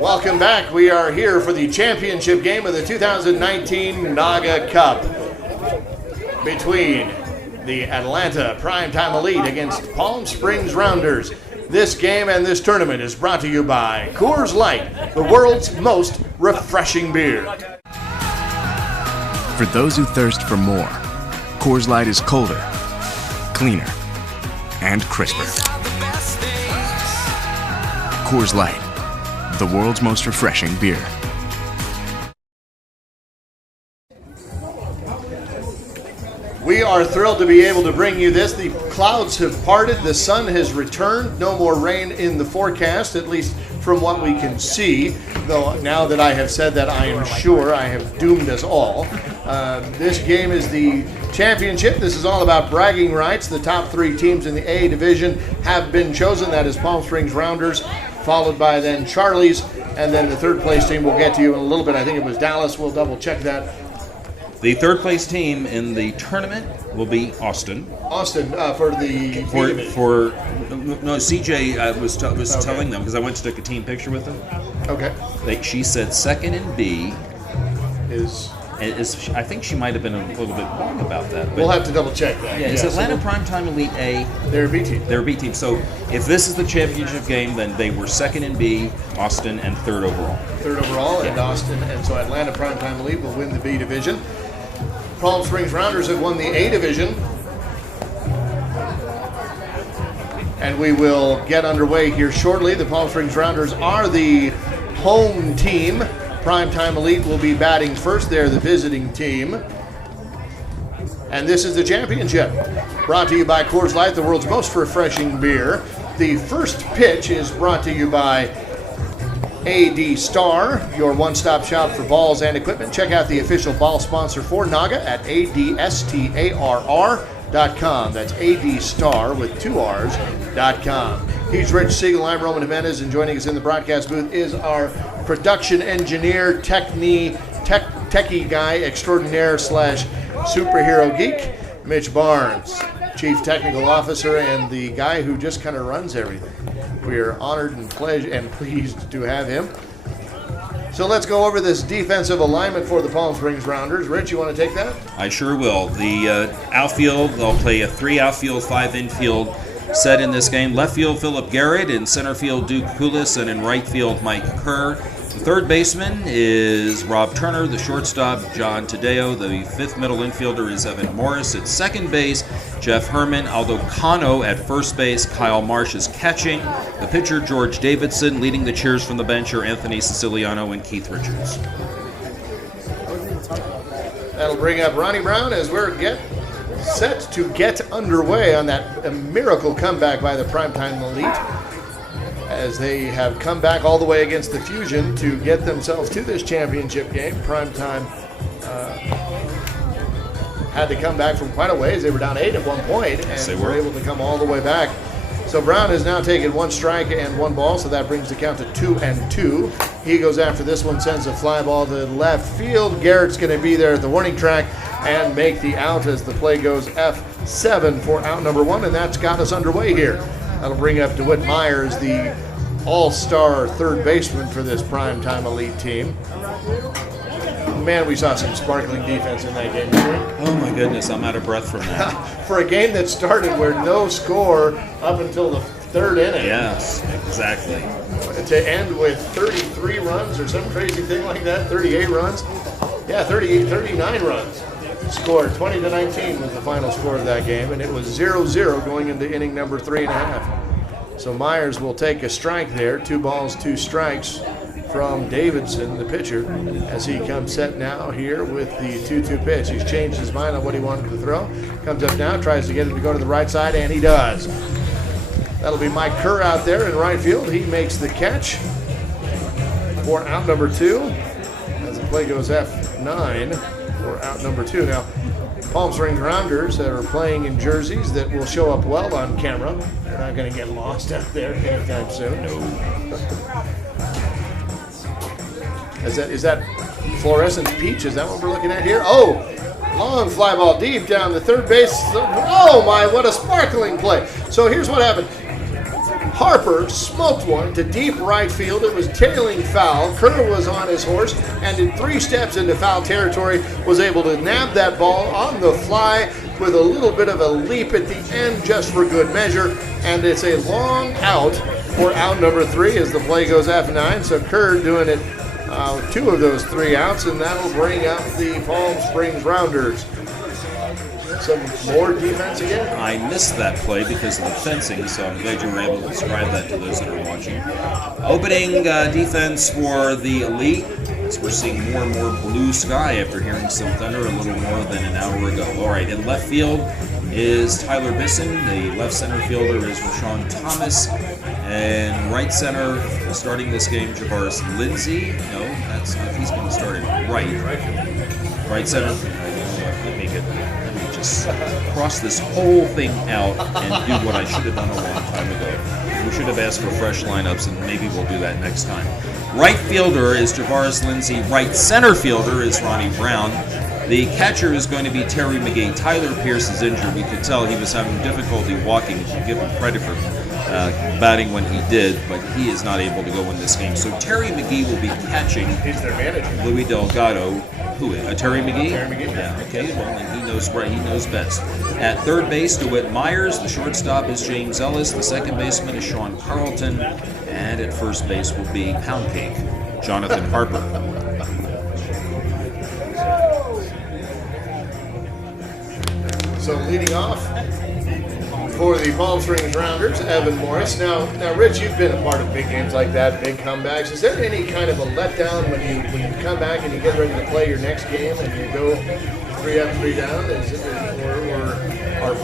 Welcome back. We are here for the championship game of the 2019 NAGAAA Cup between the Atlanta Primetime Elite against Palm Springs Rounders. This game and this tournament is brought to you by Coors Light, the world's most refreshing beer. For those who thirst for more, Coors Light is colder, cleaner, and crisper. Coors Light, the world's most refreshing beer. We are thrilled to be able to bring you this. The clouds have parted, the sun has returned, no more rain in the forecast, at least from what we can see. Though now that I have said that, I am sure I have doomed us all. This game is the championship. This is all about bragging rights. The top three teams in the A division have been chosen. That is Palm Springs Rounders, followed by then Charlie's, and then the third place team we'll get to you in a little bit. I think it was Dallas. We'll double check that. The third place team in the tournament will be Austin. Austin for the no, CJ was telling them, because I went to take a team picture with them. Okay. She said second in B is. I think she might have been a little bit wrong about that. But we'll have to double check that. Yeah, is Atlanta Primetime Elite A? They're a B team. They're a B team. So if this is the championship game, then they were second in B, Austin, and third overall. Third overall, and Austin, and so Atlanta Primetime Elite will win the B division. Palm Springs Rounders have won the A division. And we will get underway here shortly. The Palm Springs Rounders are the home team. Primetime Elite will be batting first. They're the visiting team. And this is the championship. Brought to you by Coors Light, the world's most refreshing beer. The first pitch is brought to you by AD Star, your one-stop shop for balls and equipment. Check out the official ball sponsor for NAGAAA at adstarr.com. That's ADStar with 2 R's.com. He's Rich Siegel, I'm Roman Jimenez, and joining us in the broadcast booth is our production engineer, techie guy extraordinaire / superhero geek, Mitch Barnes, Chief Technical Officer, and the guy who just kind of runs everything. We are honored and pleased to have him. So let's go over this defensive alignment for the Palm Springs Rounders. Rich, you want to take that? I sure will. The outfield, they'll play a 3 outfield, 5 infield set in this game. Left field, Phillip Garrett. In center field, Duke Poulis. And in right field, Mike Kerr. The third baseman is Rob Turner. The shortstop, John Tadeo. The fifth middle infielder is Evan Morris. At second base, Jeff Herman. Aldo Cano at first base. Kyle Marsh is catching. The pitcher, George Davidson. Leading the cheers from the bench are Anthony Siciliano and Keith Richards. That'll bring up Ronnie Brown as we're set to get underway on that miracle comeback by the Primetime Elite, as they have come back all the way against the Fusion to get themselves to this championship game. Primetime had to come back from quite a ways. They were down 8 at one point, and they were able to come all the way back. So Brown has now taken 1 strike and 1 ball, so that brings the count to 2-2. He goes after this one, sends a fly ball to left field. Garrett's going to be there at the warning track and make the out as the play goes F7 for out number 1, and that's got us underway here. That'll bring up DeWitt Myers, the all-star third baseman for this Primetime Elite team. Man, we saw some sparkling defense in that game. Oh my goodness, I'm out of breath from that. For a game that started where no score up until the third inning. Yes, exactly. To end with 33 runs or some crazy thing like that, 38 runs. Yeah, 39 runs scored. 20-19 was the final score of that game, and it was 0-0 going into inning number 3.5. So Myers will take a strike there. 2 balls, 2 strikes from Davidson, the pitcher, as he comes set now here with the 2-2 pitch. He's changed his mind on what he wanted to throw. Comes up now, tries to get him to go to the right side, and he does. That'll be Mike Kerr out there in right field. He makes the catch for out number 2 as the play goes F9 for out number 2. Now, Palm Springs Rounders that are playing in jerseys that will show up well on camera. They're not going to get lost out there anytime soon. No. Is that fluorescent peach? Is that what we're looking at here? Oh, long fly ball deep down the third base. Oh my, what a sparkling play. So here's what happened. Harper smoked one to deep right field. It was tailing foul. Kerr was on his horse and in 3 steps into foul territory was able to nab that ball on the fly with a little bit of a leap at the end just for good measure. And it's a long out for out number 3 as the play goes F9. So Kerr doing it 2 of those 3 outs, and that'll bring up the Palm Springs Rounders. Some more defense again? I missed that play because of the fencing, so I'm glad you were able to describe that to those that are watching. Opening defense for the Elite, as we're seeing more and more blue sky after hearing some thunder a little more than an hour ago. All right, in left field is Tyler Bisson. The left center fielder is Rashawn Thomas. And right center, starting this game, Javaris Lindsay. No, that's not. He's going to start at right. Right center. Let me just cross this whole thing out and do what I should have done a long time ago. We should have asked for fresh lineups, and maybe we'll do that next time. Right fielder is Javaris Lindsay. Right center fielder is Ronnie Brown. The catcher is going to be Terry McGee. Tyler Pierce is injured. We could tell he was having difficulty walking. We should give him credit for batting when he did, but he is not able to go in this game. So Terry McGee will be catching. He's their manager. Louis Delgado. Who? Terry McGee? Terry McGee. Yeah, okay. Well, then he knows right. He knows best. At third base, DeWitt Myers. The shortstop is James Ellis. The second baseman is Sean Carlton. And at first base will be Pound Cake, Jonathan Harper. So leading off for the Palm Springs Rounders, Evan Morris. Now, Rich, you've been a part of big games like that, big comebacks. Is there any kind of a letdown when you come back and you get ready to play your next game and you go 3 up, 3 down? Or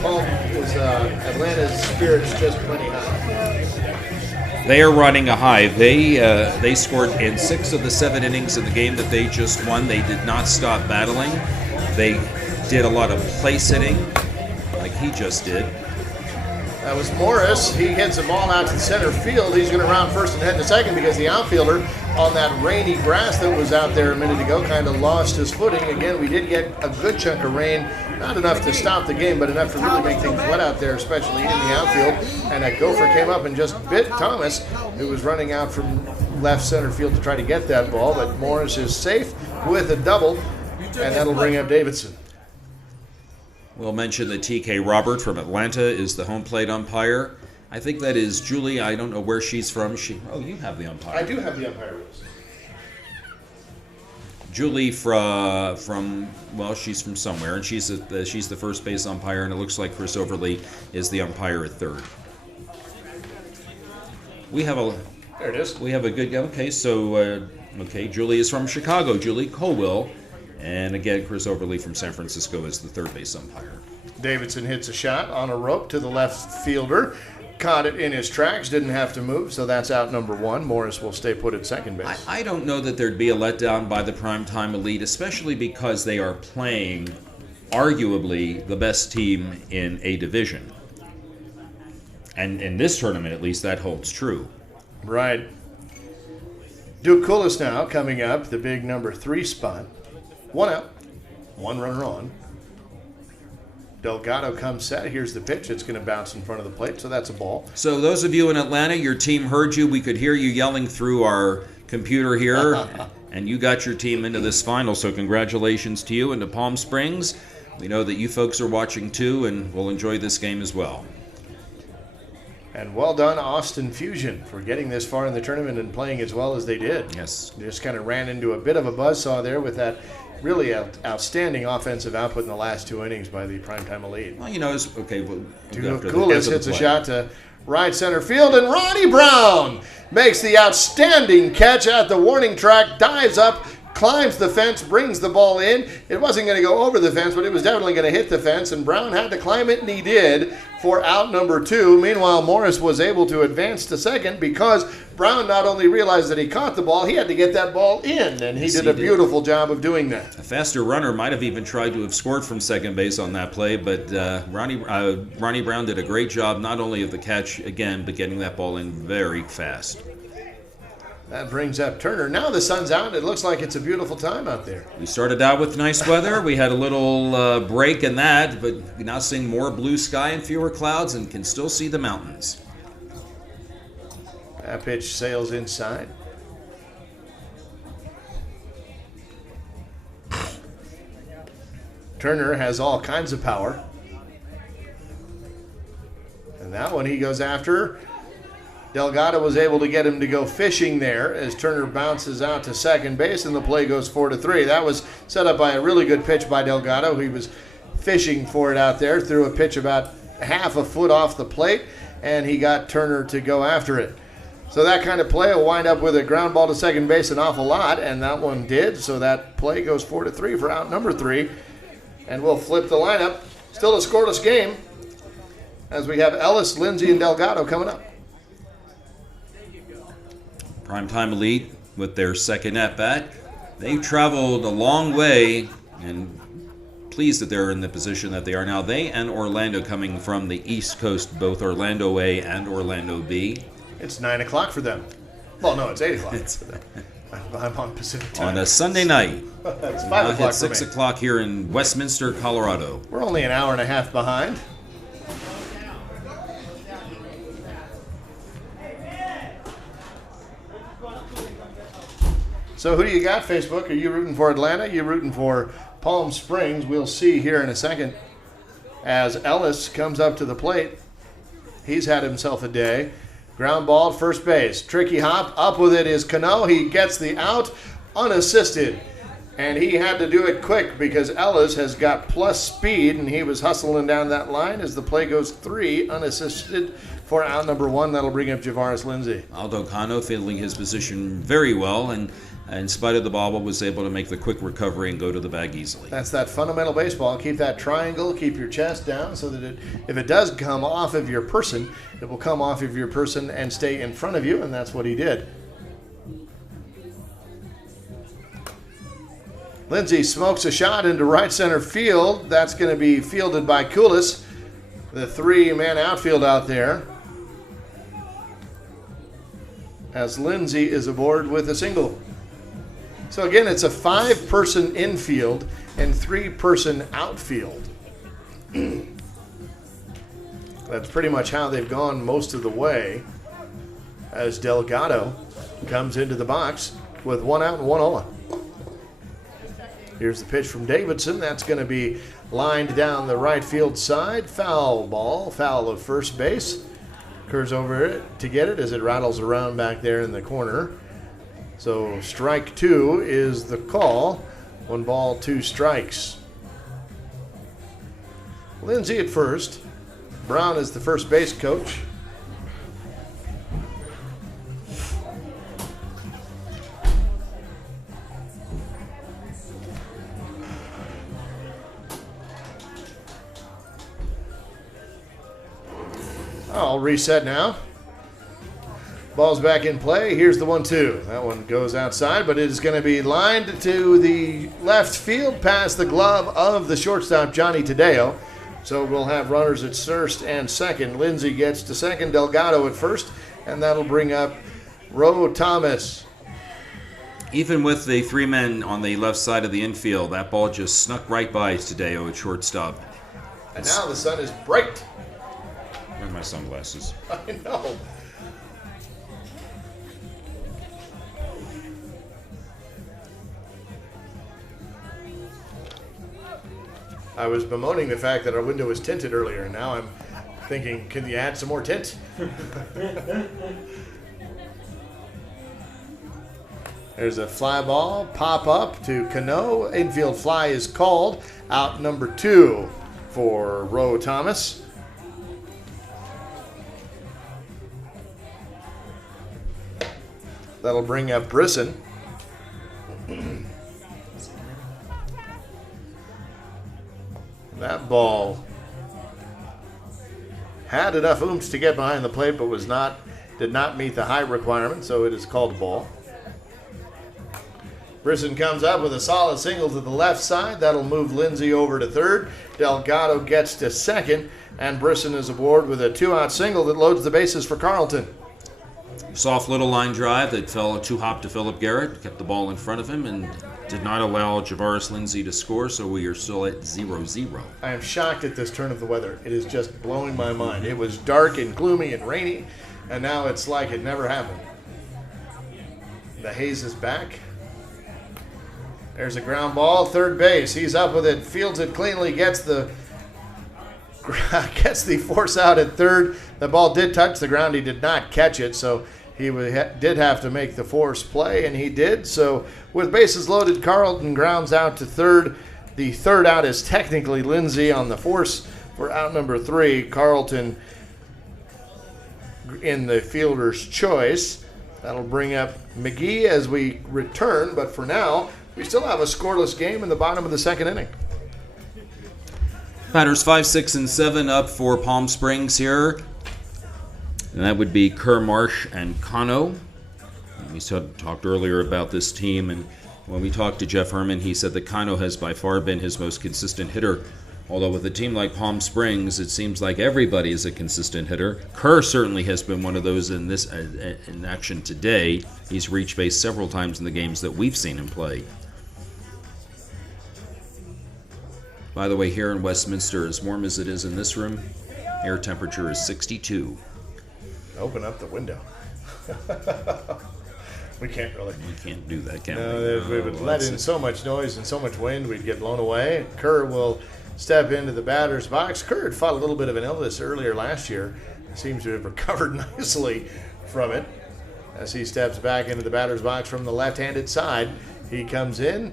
Atlanta's spirits just plenty high? They are running a high. They scored in 6 of the 7 innings in the game that they just won. They did not stop battling. They did a lot of place hitting, like he just did. That was Morris. He hits the ball out to center field. He's going to round first and head to second because the outfielder on that rainy grass that was out there a minute ago kind of lost his footing. Again, we did get a good chunk of rain, not enough to stop the game, but enough to really make things wet out there, especially in the outfield. And that gopher came up and just bit Thomas, who was running out from left center field to try to get that ball. But Morris is safe with a double, and that'll bring up Davidson. We'll mention that T.K. Robert from Atlanta is the home plate umpire. I think that is Julie. I don't know where she's from. You have the umpire. I do have the umpire list. Julie from she's from somewhere, and she's the first base umpire, and it looks like Chris Overly is the umpire at third. There it is. We have a good. Okay, so Julie is from Chicago. Julie Colwell. And again, Chris Overly from San Francisco is the third base umpire. Davidson hits a shot on a rope to the left fielder. Caught it in his tracks, didn't have to move, so that's out number 1. Morris will stay put at second base. I don't know that there'd be a letdown by the primetime Elite, especially because they are playing arguably the best team in a division. And in this tournament, at least, that holds true. Right. Duke Coulis now coming up, the big number 3 spot. 1 out, 1 runner on. Delgado comes set. Here's the pitch. It's going to bounce in front of the plate, so that's a ball. So those of you in Atlanta, your team heard you. We could hear you yelling through our computer here, and you got your team into this final, so congratulations to you and to Palm Springs. We know that you folks are watching too, and will enjoy this game as well. And well done, Austin Fusion, for getting this far in the tournament and playing as well as they did. Yes. They just kind of ran into a bit of a buzzsaw there with that really outstanding offensive output in the last 2 innings by the primetime Elite. Well, it's okay. Coulis hits a shot to right center field, and Roddy Brown makes the outstanding catch at the warning track, dives up, climbs the fence, brings the ball in. It wasn't going to go over the fence, but it was definitely going to hit the fence, and Brown had to climb it, and he did for out number 2. Meanwhile, Morris was able to advance to second because Brown not only realized that he caught the ball, he had to get that ball in, and he did a beautiful job of doing that. A faster runner might have even tried to have scored from second base on that play, but Ronnie Brown did a great job not only of the catch again, but getting that ball in very fast. That brings up Turner. Now the sun's out. It looks like it's a beautiful time out there. We started out with nice weather. We had a little break in that, but we're now seeing more blue sky and fewer clouds and can still see the mountains. That pitch sails inside. Turner has all kinds of power. And that one he goes after. Delgado was able to get him to go fishing there as Turner bounces out to second base, and the play goes 4-3. That was set up by a really good pitch by Delgado. He was fishing for it out there, threw a pitch about half a foot off the plate, and he got Turner to go after it. So that kind of play will wind up with a ground ball to second base an awful lot, and that one did. So that play goes 4-3 for out number 3. And we'll flip the lineup. Still a scoreless game as we have Ellis, Lindsay, and Delgado coming up. Primetime Elite with their second at-bat. They've traveled a long way and pleased that they're in the position that they are now. They and Orlando coming from the East Coast, both Orlando A and Orlando B. It's 9 o'clock for them. Well, no, it's 8 o'clock. I'm on Pacific time. On a Sunday night. It's 5 o'clock at 6 o'clock here in Westminster, Colorado. We're only an hour and a half behind. So who do you got, Facebook? Are you rooting for Atlanta? Are you rooting for Palm Springs? We'll see here in a second as Ellis comes up to the plate. He's had himself a day. Ground ball at first base. Tricky hop. Up with it is Cano. He gets the out unassisted. And he had to do it quick because Ellis has got plus speed, and he was hustling down that line as the play goes 3 unassisted for out number 1. That'll bring up Javaris Lindsay. Aldo Cano feeling his position very well, and in spite of the bobble, was able to make the quick recovery and go to the bag easily. That's that fundamental baseball. Keep that triangle, keep your chest down so that if it does come off of your person, it will come off of your person and stay in front of you, and that's what he did. Lindsay smokes a shot into right center field. That's going to be fielded by Kulis, the 3-man outfield out there, as Lindsay is aboard with a single. So again, it's a 5-person infield and 3-person outfield. That's pretty much how they've gone most of the way as Delgado comes into the box with 1 out and 1 on. Here's the pitch from Davidson. That's going to be lined down the right field side. Foul ball, foul of first base. Kerr's over it to get it as it rattles around back there in the corner. So strike 2 is the call. 1 ball, 2 strikes. Lindsay at first. Brown is the first base coach. I'll reset now. Ball's back in play. Here's the 1-2. That one goes outside, but it is going to be lined to the left field past the glove of the shortstop, Johnny Tadeo. So we'll have runners at first and second. Lindsay gets to second, Delgado at first, and that'll bring up Roe Thomas. Even with the 3 men on the left side of the infield, that ball just snuck right by Tadeo at shortstop. And now the sun is bright. Where are my sunglasses? I know. I was bemoaning the fact that our window was tinted earlier, and now I'm thinking, can you add some more tint? There's a fly ball, pop up to Cano. Infield fly is called. Out number 2 for Roe Thomas. That'll bring up Bisson. That ball had enough oomph to get behind the plate, but did not meet the height requirement, so it is called a ball. Bisson comes up with a solid single to the left side. That'll move Lindsay over to third. Delgado gets to second, and Bisson is aboard with a 2-out single that loads the bases for Carlton. Soft little line drive that fell a 2-hop to Phillip Garrett, kept the ball in front of him, and did not allow Javaris Lindsay to score, so we are still at 0-0. I am shocked at this turn of the weather. It is just blowing my mind. It was dark and gloomy and rainy and now it's like it never happened. The Hayes is back. There's a ground ball, third base. He's up with it, fields it cleanly, gets the force out at third. The ball did touch the ground. He did not catch it, so he did have to make the force play, and he did. So with bases loaded, Carlton grounds out to third. The third out is technically Lindsay on the force for out number 3. Carlton in the fielder's choice. That'll bring up McGee as we return, but for now, we still have a scoreless game in the bottom of the second inning. Batters 5, 6, and 7 up for Palm Springs here. And that would be Kerr, Marsh, and Cano. We talked earlier about this team, and when we talked to Jeff Herman, he said that Cano has by far been his most consistent hitter. Although with a team like Palm Springs, it seems like everybody is a consistent hitter. Kerr certainly has been one of those in this in action today. He's reached base several times in the games that we've seen him play. By the way, here in Westminster, as warm as it is in this room, air temperature is 62. Open up the window. We can't really. We can't do that, can we? We would let in so much noise and so much wind, we'd get blown away. Kerr will step into the batter's box. Kerr had fought a little bit of an illness earlier last year. Seems to have recovered nicely from it. As he steps back into the batter's box from the left-handed side, he comes in.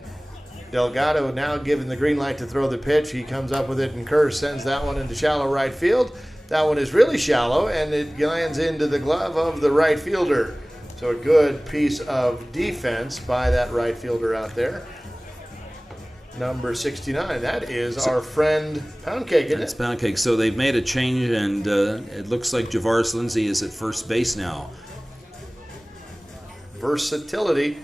Delgado now given the green light to throw the pitch. He comes up with it, and Kerr sends that one into shallow right field. That one is really shallow, and it lands into the glove of the right fielder. So a good piece of defense by that right fielder out there. Number 69, that is our friend Poundcake, isn't it? It's Poundcake. So they've made a change, and it looks like Javaris Lindsay is at first base now. Versatility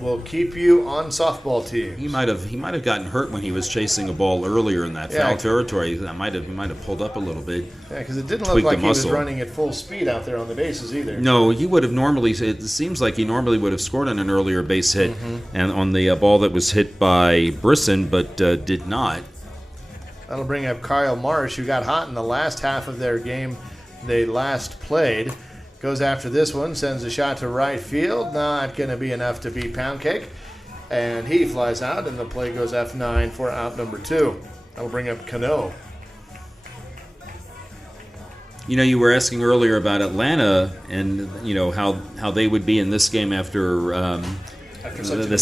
will keep you on softball teams. He might have gotten hurt when he was chasing a ball earlier in that foul territory. He might have pulled up a little bit. Yeah, because it didn't look like he was running at full speed out there on the bases either. No, he would have normally. It seems like he normally would have scored on an earlier base hit, and on the ball that was hit by Bisson, but did not. That'll bring up Kyle Marsh, who got hot in the last half of their game they last played. Goes after this one, sends a shot to right field. Not going to be enough to beat Poundcake. And he flies out, and the play goes F9 for out number 2. That'll bring up Cano. You know, you were asking earlier about Atlanta and, you know, how they would be in this game after the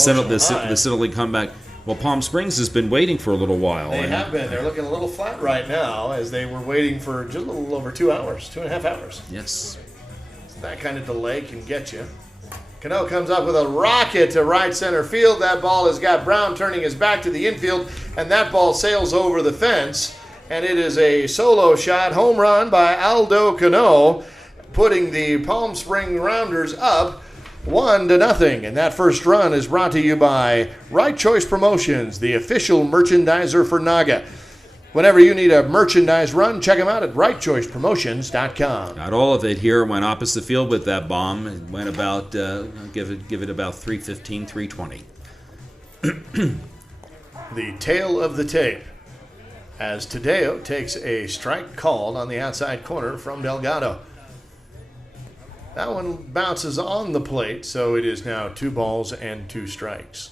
Central League comeback. Well, Palm Springs has been waiting for a little while. They have been. They're looking a little flat right now as they were waiting for just a little over 2 hours, 2.5 hours. Yes. That kind of delay can get you. Cano comes up with a rocket to right center field. That ball has got Brown turning his back to the infield, and that ball sails over the fence. And it is a solo shot home run by Aldo Cano, putting the Palm Springs Rounders up 1-0. And that first run is brought to you by Right Choice Promotions, the official merchandiser for NAGAAA. Whenever you need a merchandise run, check them out at rightchoicepromotions.com. Got all of it here. Went opposite field with that bomb. It went about, give it about 315, 320. The tail of the tape, as Tadeo takes a strike called on the outside corner from Delgado. That one bounces on the plate, so it is now 2 balls and 2 strikes.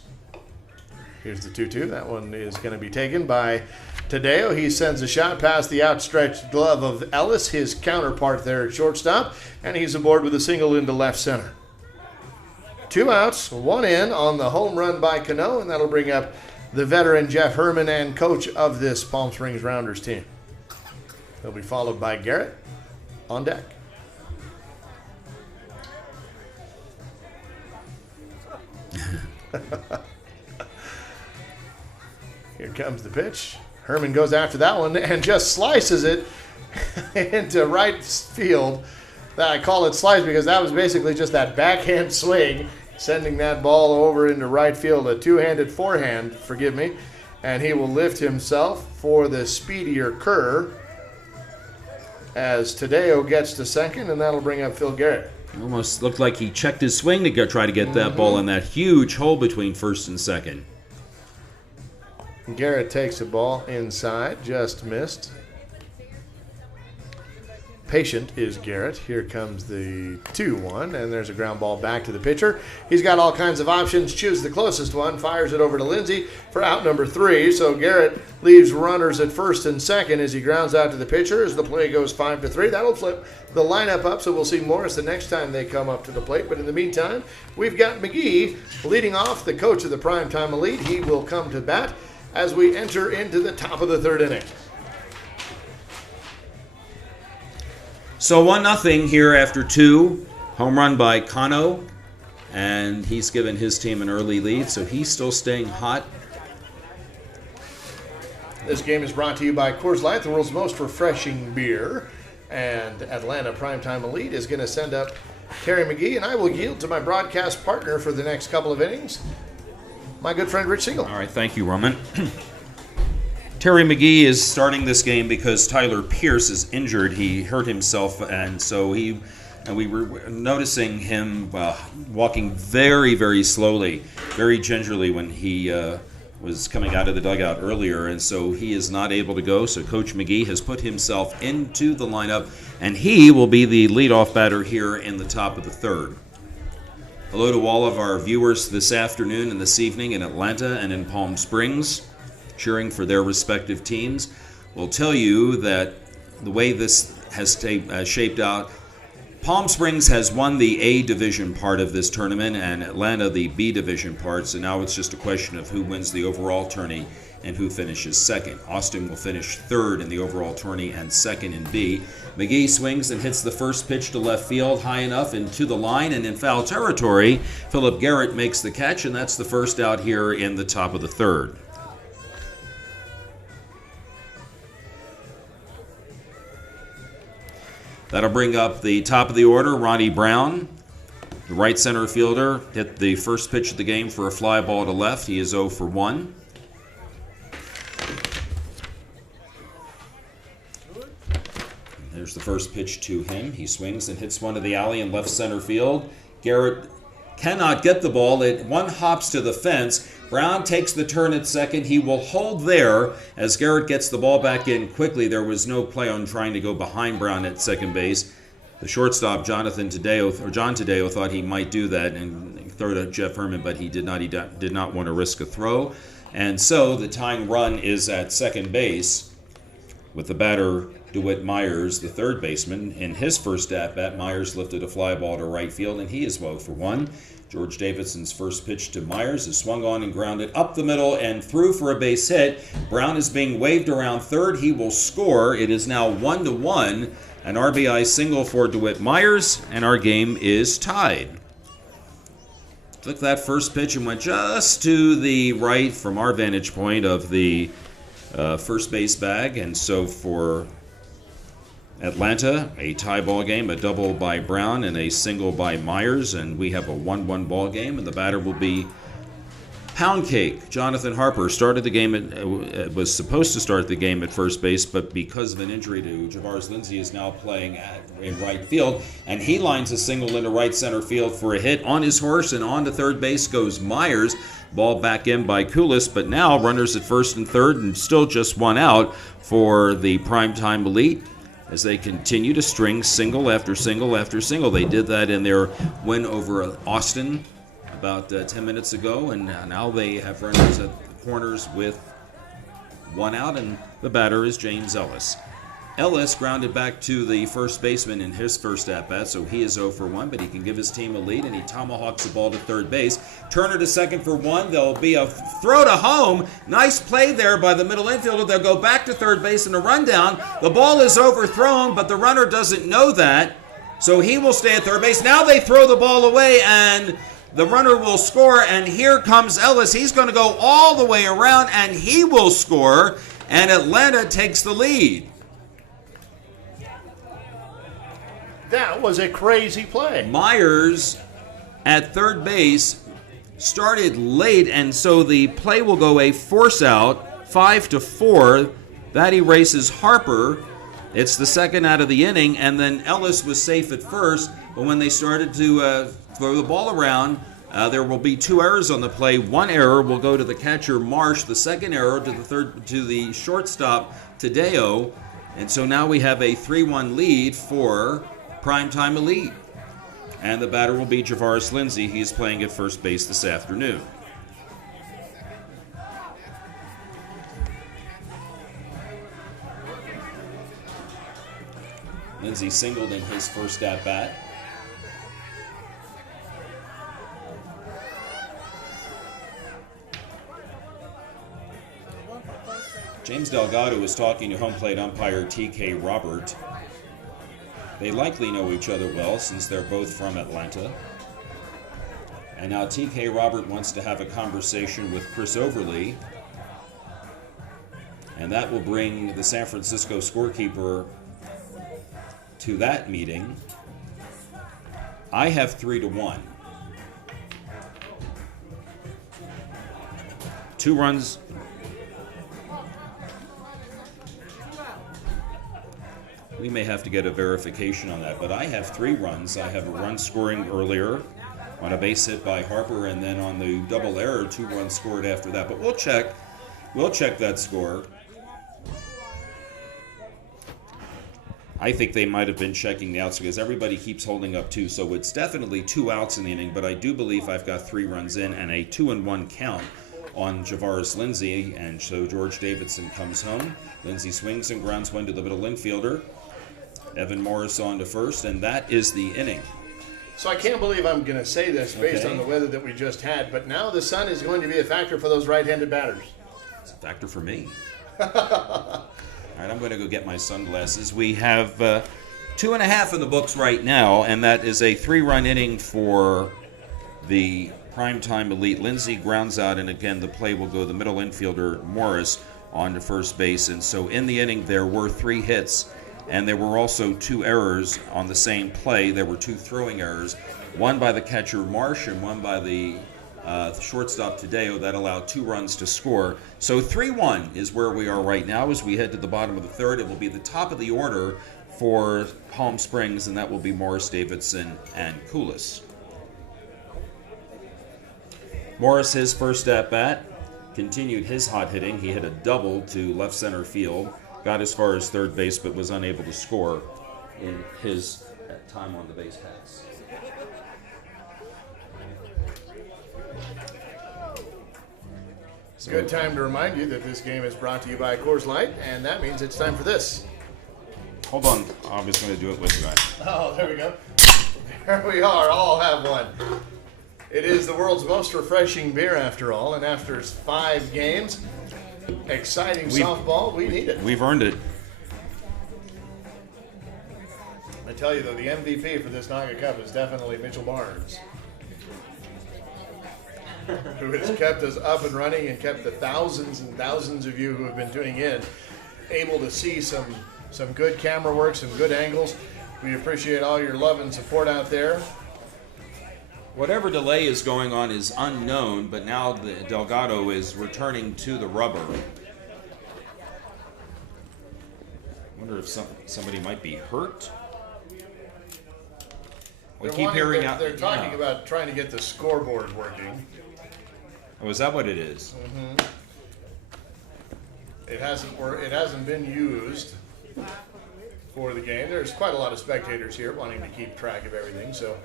Here's the 2-2. That one is going to be taken by Tadeo. He sends a shot past the outstretched glove of Ellis, his counterpart there at shortstop, and he's aboard with a single into left center. 2 outs, 1 in on the home run by Cano, and that'll bring up the veteran Jeff Herman and coach of this Palm Springs Rounders team. He'll be followed by Garrett on deck. Here comes the pitch. Herman goes after that one and just slices it into right field. I call it slice because that was basically just that backhand swing, sending that ball over into right field, a two-handed forehand, forgive me, and he will lift himself for the speedier Kerr as Tadeo gets to second, and that'll bring up Phil Garrett. Almost looked like he checked his swing to try to get that ball in that huge hole between first and second. Garrett takes a ball inside, just missed. Patient is Garrett. Here comes the 2-1, and there's a ground ball back to the pitcher. He's got all kinds of options. Choose the closest one, fires it over to Lindsay for out number 3. So Garrett leaves runners at first and second as he grounds out to the pitcher as the play goes 5-3. That'll flip the lineup up, so we'll see Morris the next time they come up to the plate. But in the meantime, we've got McGee leading off, the coach of the Primetime Elite. He will come to bat as we enter into the top of the 3rd inning. So 1-0 here after 2. Home run by Kano. And he's given his team an early lead, so he's still staying hot. This game is brought to you by Coors Light, the world's most refreshing beer. And Atlanta Primetime Elite is going to send up Terry McGee, and I will yield to my broadcast partner for the next couple of innings, my good friend Rich Siegel. All right, thank you, Roman. Terry McGee is starting this game because Tyler Pierce is injured. He hurt himself, and so we were noticing him walking very, very slowly, very gingerly when he was coming out of the dugout earlier, and so he is not able to go. So Coach McGee has put himself into the lineup, and he will be the leadoff batter here in the top of the 3rd. Hello to all of our viewers this afternoon and this evening in Atlanta and in Palm Springs, cheering for their respective teams. We'll tell you that the way this has shaped out, Palm Springs has won the A division part of this tournament and Atlanta the B division part, so now it's just a question of who wins the overall tourney and who finishes second. Austin will finish 3rd in the overall tourney and 2nd in B. McGee swings and hits the first pitch to left field, high enough and to the line, and in foul territory, Phillip Garrett makes the catch, and that's the first out here in the top of the 3rd. That'll bring up the top of the order, Ronnie Brown. The right center fielder hit the first pitch of the game for a fly ball to left. He is 0 for 1. There's the first pitch to him. He swings and hits one to the alley in left center field. Garrett cannot get the ball. One hops to the fence. Brown takes the turn at second. He will hold there as Garrett gets the ball back in quickly. There was no play on trying to go behind Brown at second base. The shortstop, John Tadeo, thought he might do that and throw to Jeff Herman, but he did not. He did not want to risk a throw. And so the tying run is at second base with the batter, DeWitt Myers, the third baseman. In his first at-bat, Myers lifted a fly ball to right field, and he is 0 for 1. George Davidson's first pitch to Myers is swung on and grounded up the middle and through for a base hit. Brown is being waved around third. He will score. It is now 1-1. An RBI single for DeWitt Myers, and our game is tied. Took that first pitch and went just to the right from our vantage point of the first base bag, and so for Atlanta, a tie ball game, a double by Brown and a single by Myers, and we have a 1-1 ball game, and the batter will be Pound Cake. Jonathan Harper started the game, was supposed to start the game at first base, but because of an injury to Javaris Lindsay is now playing in right field, and he lines a single into right center field for a hit on his horse, and on to third base goes Myers. Ball back in by Kulis, but now runners at first and third, and still just one out for the Primetime Elite as they continue to string single after single after single. They did that in their win over Austin about 10 minutes ago, and now they have runners at the corners with one out, and the batter is James Ellis. Ellis grounded back to the first baseman in his first at-bat, so he is 0 for 1, but he can give his team a lead, and he tomahawks the ball to third base. Turner to second for 1. There'll be a throw to home. Nice play there by the middle infielder. They'll go back to third base and a rundown. The ball is overthrown, but the runner doesn't know that, so he will stay at third base. Now they throw the ball away, and the runner will score, and here comes Ellis. He's going to go all the way around, and he will score, and Atlanta takes the lead. That was a crazy play. Myers at third base started late, and so the play will go a force out, 5-4. That erases Harper. It's the second out of the inning, and then Ellis was safe at first, but when they started to throw the ball around, there will be 2 errors on the play. One error will go to the catcher Marsh. The second error to the shortstop Tadeo. And so now we have a 3-1 lead for Primetime Elite. And the batter will be Javaris Lindsay. He's playing at first base this afternoon. Lindsay singled in his first at-bat. James Delgado is talking to home plate umpire T.K. Robert. They likely know each other well since they're both from Atlanta. And now T.K. Robert wants to have a conversation with Chris Overly. And that will bring the San Francisco scorekeeper to that meeting. I have 3-1. 2 runs. We may have to get a verification on that, but I have 3 runs. I have a run scoring earlier on a base hit by Harper, and then on the double error, 2 runs scored after that. But we'll check that score. I think they might have been checking the outs because everybody keeps holding up 2, so it's definitely 2 outs in the inning, but I do believe I've got 3 runs in and a 2-1 count on Javaris Lindsay, and so George Davidson comes home. Lindsay swings and grounds one to the middle infielder. Evan Morris on to first, and that is the inning. So I can't believe I'm going to say this based on the weather that we just had, but now the sun is going to be a factor for those right-handed batters. It's a factor for me. All right, I'm going to go get my sunglasses. We have 2.5 in the books right now, and that is a 3-run inning for the Primetime Elite. Lindsay grounds out, and again, the play will go the middle infielder, Morris, on to first base. And so in the inning, there were 3 hits, and there were also 2 errors on the same play. There were 2 throwing errors, one by the catcher, Marsh, and one by the shortstop, Tadeo. That allowed 2 runs to score. So 3-1 is where we are right now as we head to the bottom of the third. It will be the top of the order for Palm Springs, and that will be Morris, Davidson, and Koulis. Morris, his first at-bat, continued his hot hitting. He hit a double to left center field, got as far as third base, but was unable to score in his time on the base paths. It's a good time to remind you that this game is brought to you by Coors Light, and that means it's time for this. Hold on, I was going to do it with you guys. Oh, there we go. There we are, all have one. It is the world's most refreshing beer after all, and after 5 games, exciting softball, we need it. We've earned it. I tell you though, the MVP for this NAGAAA Cup is definitely Mitchell Barnes, who has kept us up and running and kept the thousands and thousands of you who have been tuning in able to see some good camera work, some good angles. We appreciate all your love and support out there. Whatever delay is going on is unknown, but now the Delgado is returning to the rubber. I wonder if somebody might be hurt. We keep hearing out. They're talking about trying to get the scoreboard working. Oh, is that what it is? Mm-hmm. It hasn't been used for the game. There's quite a lot of spectators here wanting to keep track of everything, so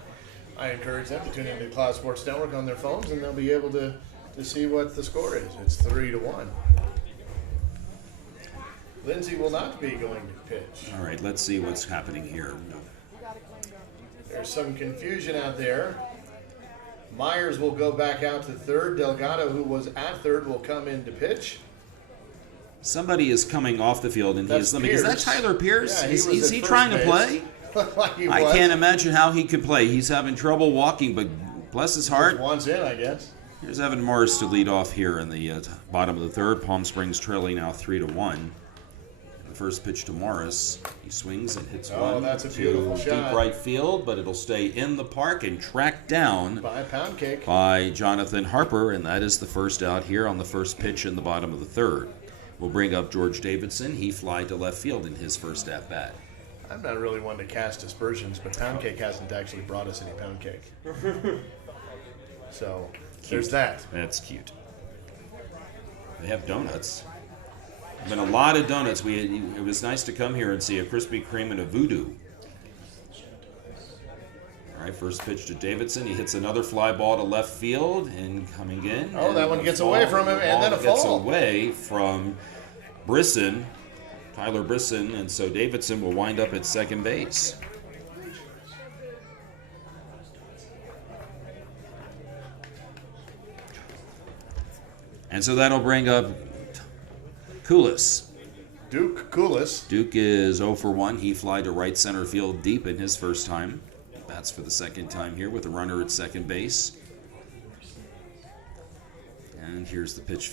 I encourage them to tune into Cloud Sports Network on their phones, and they'll be able to see what the score is. It's 3-1. Lindsay will not be going to pitch. All right, let's see what's happening here. There's some confusion out there. Myers will go back out to third. Delgado, who was at third, will come in to pitch. Somebody is coming off the field, and That's he is limping. Is that Tyler Pierce? Yeah, is he trying to play? Like he I was. can't imagine how he could play. He's having trouble walking, but bless his heart. One's in, I guess. Here's Evan Morris to lead off here in the bottom of the third. Palm Springs trailing now 3-1. The first pitch to Morris. He swings and hits one that's a to beautiful deep shot. right field, but it'll stay in the park and tracked down By Pound Cake. by Jonathan Harper, and that is the first out here on the first pitch in the bottom of the third. We'll bring up George Davidson. He flied to left field in his first at-bat. I'm not really one to cast aspersions, but Pound Cake hasn't actually brought us any Pound Cake. So, there's that. That's cute. They have donuts. Been a lot of donuts. It was nice to come here and see a Krispy Kreme and a Voodoo. All right, first pitch to Davidson. He hits another fly ball to left field and coming in. Oh, that one gets away from him and then a fall. Gets away from Bisson, Tyler Bisson, and so Davidson will wind up at second base. And so that'll bring up Koulis. Duke Koulis. Duke is 0 for 1. He flied to right center field deep in his first time. Bats for the second time here with a runner at second base. And here's the pitch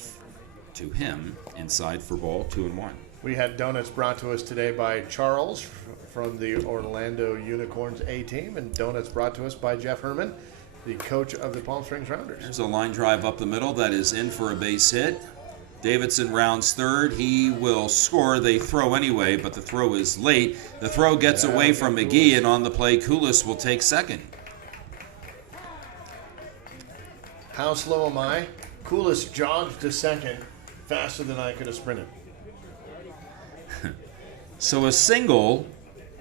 to him inside for ball 2-1. We had donuts brought to us today by Charles from the Orlando Unicorns A team, and donuts brought to us by Jeff Herman, the coach of the Palm Springs Rounders. There's a line drive up the middle that is in for a base hit. Davidson rounds third. He will score. They throw anyway, but the throw is late. The throw gets away from McGee, and on the play, Koulis will take second. How slow am I? Koulis jogged to second faster than I could have sprinted. So a single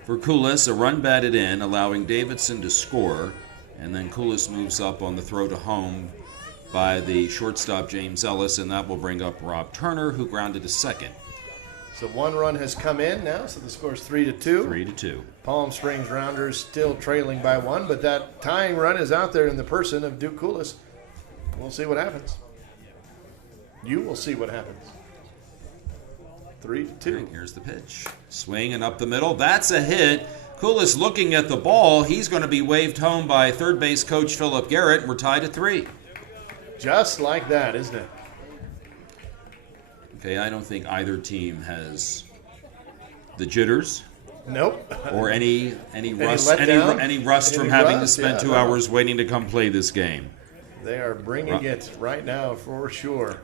for Koulis, a run batted in, allowing Davidson to score, and then Koulis moves up on the throw to home by the shortstop James Ellis, and that will bring up Rob Turner, who grounded to second. So one run has come in now, so the score is 3-2. 3-2. Palm Springs Rounders still trailing by one, but that tying run is out there in the person of Duke Koulis. We'll see what happens. You will see what happens. 3-2. Right, here's the pitch. Swing and up the middle. That's a hit. Koulis looking at the ball. He's going to be waved home by third base coach Phillip Garrett, and we're tied at 3. Just like that, isn't it? Okay, I don't think either team has the jitters. Nope. Or any rust from having to spend 2 hours waiting to come play this game. They are bringing it right now for sure.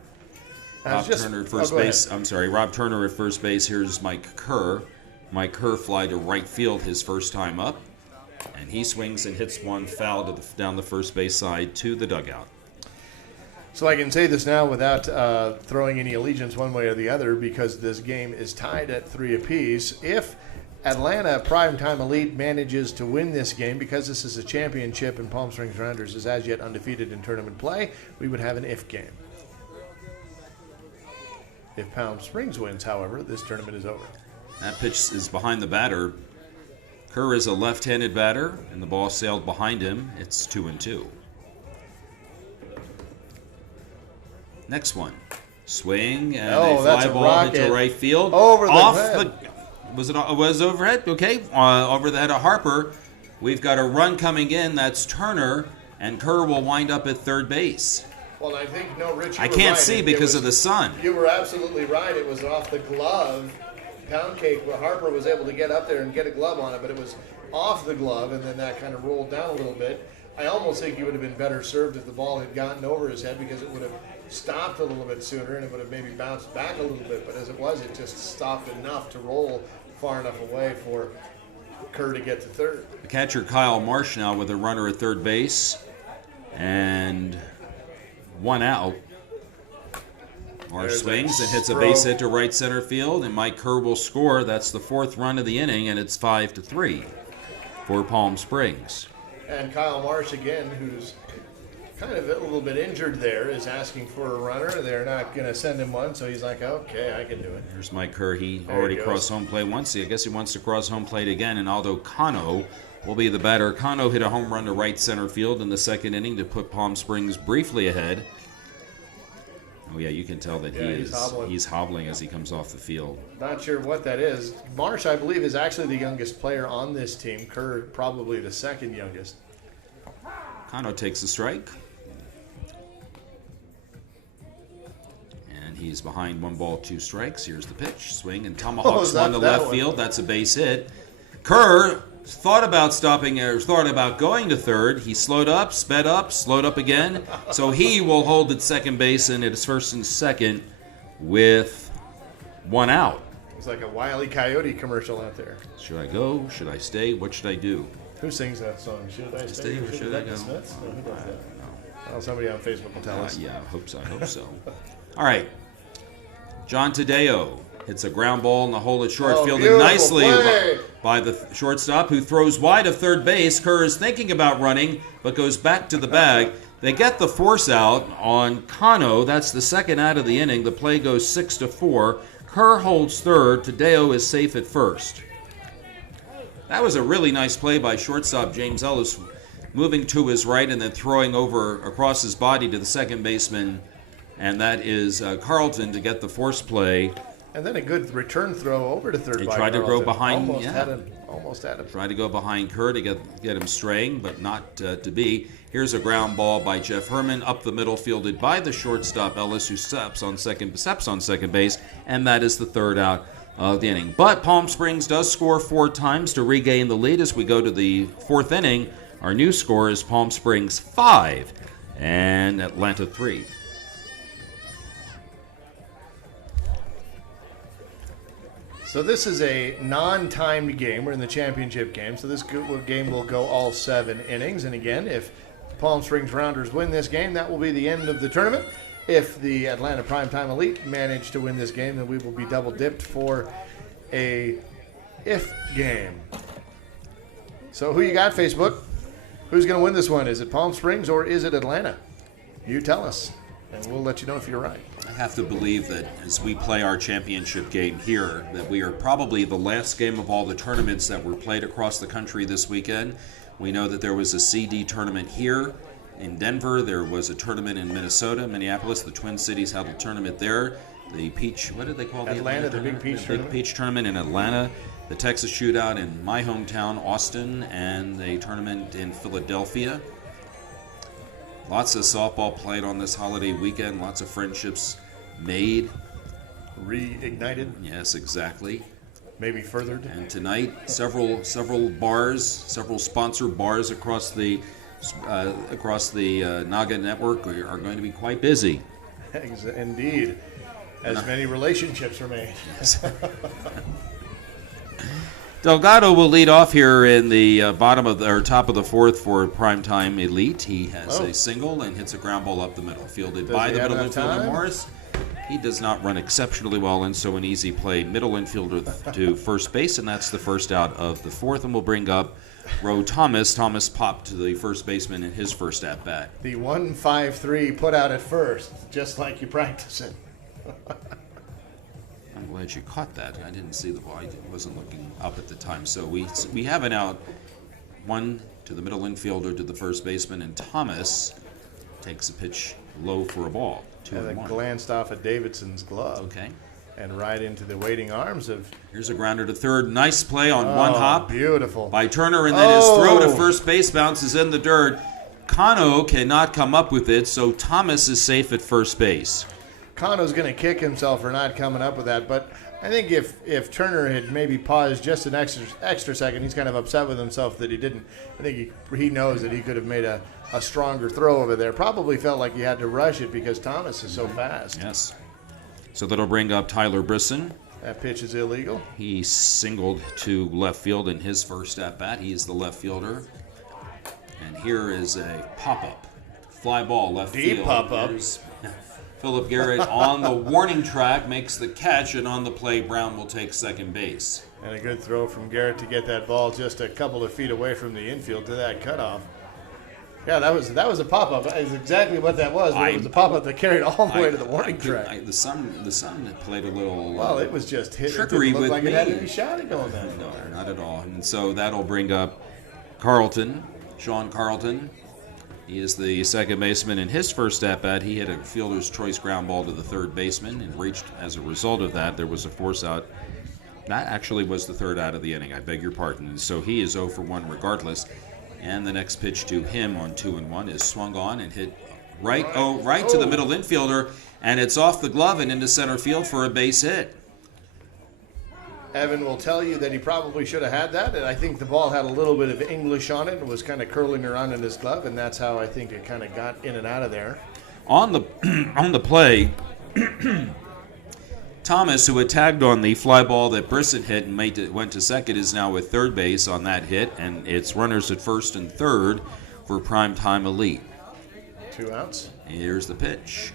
Rob Turner at first base. I'm sorry, Rob Turner at first base. Here's Mike Kerr. Mike Kerr fly to right field his first time up, and he swings and hits one foul down the first base side to the dugout. So I can say this now without throwing any allegiance one way or the other, because this game is tied at 3 apiece. If Atlanta Primetime Elite manages to win this game, because this is a championship and Palm Springs Rounders is as yet undefeated in tournament play, we would have an if game. If Palm Springs wins, however, this tournament is over. That pitch is behind the batter. Kerr is a left-handed batter, and the ball sailed behind him. It's 2-2. Next one. Swing and a fly ball hit to right field. Over the head. Was it overhead? Okay. Over the head of Harper. We've got a run coming in. That's Turner, and Kerr will wind up at third base. Well, I think, no, Rich, I can't see because of the sun. You were absolutely right. It was off the glove. Pound cake, where Harper was able to get up there and get a glove on it, but it was off the glove, and then that kind of rolled down a little bit. I almost think he would have been better served if the ball had gotten over his head, because it would have stopped a little bit sooner and it would have maybe bounced back a little bit. But as it was, it just stopped enough to roll far enough away for Kerr to get to third. The catcher Kyle Marsh now with a runner at third base and one out. Marsh swings and hits a base hit to right center field, and Mike Kerr will score. That's the 4th run of the inning, and it's 5-3 for Palm Springs. And Kyle Marsh, again, who's kind of a little bit injured there, is asking for a runner. They're not going to send him one, so he's like, okay, I can do it. There's Mike Kerr. He already crossed home plate once. I guess he wants to cross home plate again, and Aldo Cano will be the batter. Cano hit a home run to right center field in the 2nd inning to put Palm Springs briefly ahead. Oh, yeah, you can tell that he's hobbling as he comes off the field. Not sure what that is. Marsh, I believe, is actually the youngest player on this team. Kerr, probably the 2nd youngest. Cano takes a strike. And he's behind 1 ball, 2 strikes. Here's the pitch. Swing and tomahawks one to left field. That's a base hit. Kerr thought about stopping or thought about going to third. He slowed up, sped up, slowed up again. So he will hold at second base, and it's 1st and 2nd with 1 out. It's like a Wile E. Coyote commercial out there. Should I go? Should I stay? What should I do? Who sings that song? Should I stay or should I go? Who does that? Well, somebody on Facebook will tell us. Yeah, I hope so. All right. John Tadeo Hits a ground ball in the hole at short, Oh, fielded beautiful nicely play. by the shortstop, who throws wide of third base. Kerr is thinking about running, but goes back to the bag. They get the force out on Cano. That's the second out of the inning. The play goes 6-4. Kerr holds third. Tadeo is safe at first. That was a really nice play by shortstop James Ellis, moving to his right and then throwing over across his body to the second baseman, and that is Carlton to get the force play. And then a good return throw over to third. He by tried to Carlton. go behind. Almost had him. Tried to go behind Kerr to get him straying, but not to be. Here's a ground ball by Jeff Herman up the middle, fielded by the shortstop Ellis, who steps on second base, and that is the third out of the inning. But Palm Springs does score 4 times to regain the lead as we go to the 4th inning. Our new score is Palm Springs 5 and Atlanta 3. So this is a non-timed game. We're in the championship game, so this game will go all 7 innings. And again, if Palm Springs Rounders win this game, that will be the end of the tournament. If the Atlanta Primetime Elite manage to win this game, then we will be double-dipped for a if game. So who you got, Facebook? Who's going to win this one? Is it Palm Springs or is it Atlanta? You tell us, and we'll let you know if you're right. I have to believe that as we play our championship game here, that we are probably the last game of all the tournaments that were played across the country this weekend. We know that there was a CD tournament here in Denver. There was a tournament in Minnesota, Minneapolis. The Twin Cities held a tournament there. The Peach, what did they call Atlanta, the Big Peach tournament. Big Peach tournament in Atlanta. The Texas Shootout in my hometown, Austin, and a tournament in Philadelphia. Lots of softball played on this holiday weekend. Lots of friendships made. Reignited. Yes, exactly. Maybe furthered. And tonight, several bars, several sponsor bars across the NAGAAA network are going to be quite busy. Indeed, as many relationships are made. Delgado will lead off here in the top of the 4th for Primetime Elite. He has a single and hits a ground ball up the middle, fielded by the middle infielder Morris. He does not run exceptionally well, and so an easy play middle infielder to first base, and that's the first out of the 4th. And we'll bring up Roe Thomas. Thomas popped to the first baseman in his first at bat. The 1-5-3 put out at first, just like you practice it. I'm glad you caught that. I didn't see the ball. I wasn't looking up at the time. So we have an out. One to the middle infielder to the first baseman, and Thomas takes a pitch low for a ball. 2-1. And glanced off at Davidson's glove. Okay. And right into the waiting arms of... Here's a grounder to third. Nice play on one hop. Beautiful. By Turner, and then his throw to first base bounces in the dirt. Cano cannot come up with it, so Thomas is safe at first base. Cano's going to kick himself for not coming up with that, but I think if Turner had maybe paused just an extra second, he's kind of upset with himself that he didn't. I think he knows that he could have made a stronger throw over there. Probably felt like he had to rush it because Thomas is so fast. Yes. So that'll bring up Tyler Bisson. That pitch is illegal. He singled to left field in his first at-bat. He is the left fielder. And here is a pop-up. Fly ball left field. Deep pop-up. Phillip Garrett on the warning track makes the catch, and on the play, Brown will take second base. And a good throw from Garrett to get that ball just a couple of feet away from the infield to that cutoff. Yeah, that was a pop-up. That is exactly what that was. It was a pop-up that carried all the way to the warning track. The sun played a little well, it was just hit. trickery it didn't look with like me. It had any shot going down. No, not at all. And so that'll bring up Carlton, Sean Carlton. He is the second baseman in his first at-bat. He hit a fielder's choice ground ball to the third baseman and reached, as a result of that, there was a force out. That actually was the third out of the inning. I beg your pardon. And so he is 0 for 1 regardless. And the next pitch to him on 2-1 is swung on and hit right to the middle infielder, and it's off the glove and into center field for a base hit. Evan will tell you that he probably should have had that, and I think the ball had a little bit of English on it and was kind of curling around in his glove, and that's how I think it kind of got in and out of there. On the play, Thomas, who had tagged on the fly ball that Bisson hit and went to second, is now at third base on that hit, and it's runners at first and third for Primetime Elite. 2 outs. Here's the pitch.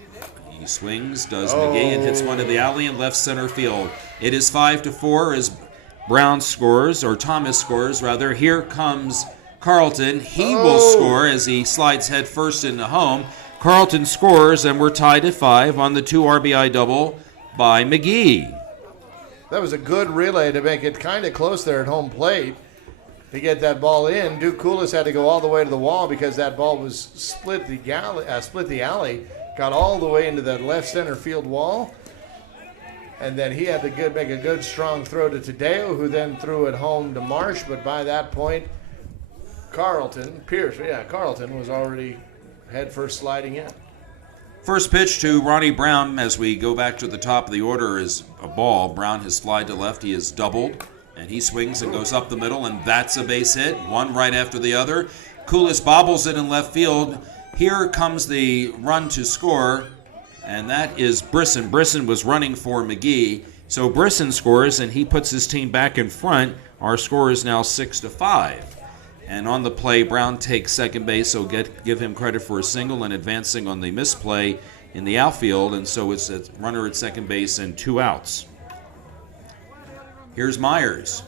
He swings, does McGee, and hits one to the alley in left center field. It is 5-4 as Brown scores, or Thomas scores, rather. Here comes Carlton. He will score as he slides head first into home. Carlton scores, and we're tied at 5 on the 2 RBI double by McGee. That was a good relay to make it kind of close there at home plate to get that ball in. Duke Koulis had to go all the way to the wall because that ball was split the alley, got all the way into that left center field wall. And then he had to make a good strong throw to Tadeo, who then threw it home to Marsh. But by that point, Carlton was already head first sliding in. First pitch to Ronnie Brown as we go back to the top of the order is a ball. Brown has flied to left. He is doubled, and he swings and goes up the middle, and that's a base hit, one right after the other. Koulis bobbles it in left field. Here comes the run to score, and that is Bisson. Bisson was running for McGee. So Bisson scores, and he puts his team back in front. Our score is now 6-5. And on the play, Brown takes second base, so give him credit for a single and advancing on the misplay in the outfield. And so it's a runner at second base and 2 outs. Here's Myers.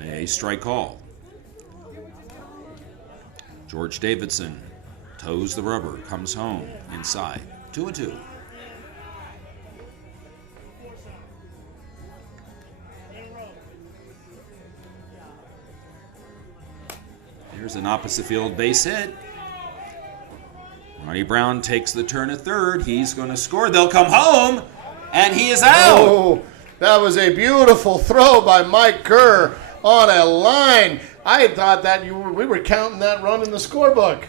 A strike call. George Davidson toes the rubber, comes home inside. 2-2. Here's an opposite field base hit. Ronnie Brown takes the turn at third. He's going to score. They'll come home, and he is out. Oh, that was a beautiful throw by Mike Kerr on a line. I thought that we were counting that run in the scorebook.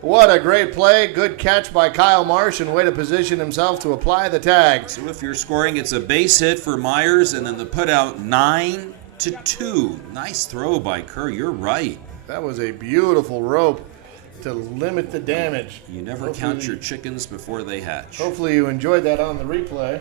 What a great play. Good catch by Kyle Marsh and way to position himself to apply the tag. So if you're scoring, it's a base hit for Myers, and then the put out 9-2. Nice throw by Kerr. You're right. That was a beautiful rope to limit the damage. You never count your chickens before they hatch. Hopefully you enjoyed that on the replay.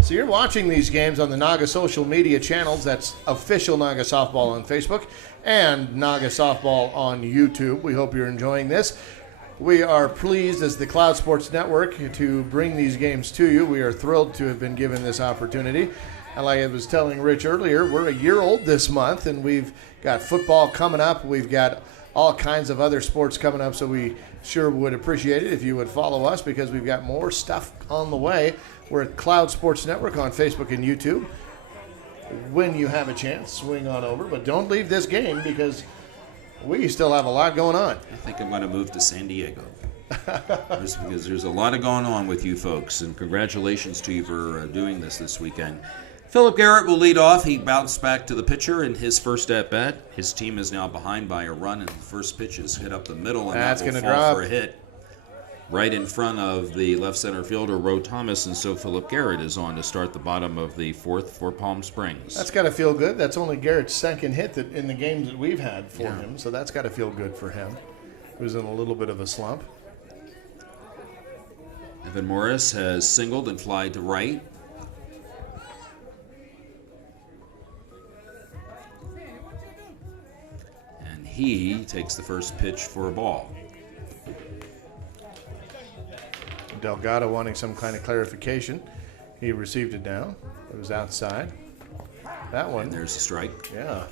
So you're watching these games on the NAGAAA social media channels. That's official NAGAAA Softball on Facebook and NAGAAA Softball on YouTube. We hope you're enjoying this. We are pleased as the Cloud Sports Network to bring these games to you. We are thrilled to have been given this opportunity. And like I was telling Rich earlier, we're a year old this month, and we've got football coming up. We've got all kinds of other sports coming up, so we sure would appreciate it if you would follow us because we've got more stuff on the way. We're at Cloud Sports Network on Facebook and YouTube. When you have a chance, swing on over, but don't leave this game because we still have a lot going on. I think I'm going to move to San Diego. Because there's a lot going on with you folks, and congratulations to you for doing this weekend. Phillip Garrett will lead off. He bounced back to the pitcher in his first at-bat. His team is now behind by a run, and the first pitch is hit up the middle, and that's that will fall for a hit right in front of the left center fielder, Ro Thomas, and so Phillip Garrett is on to start the bottom of the fourth for Palm Springs. That's got to feel good. That's only Garrett's second hit in the games that we've had for him, so that's got to feel good for him. He was in a little bit of a slump. Evan Morris has singled and flied to right. And he takes the first pitch for a ball. Delgado wanting some kind of clarification. He received it down. It was outside. That one. And there's a strike. Yeah.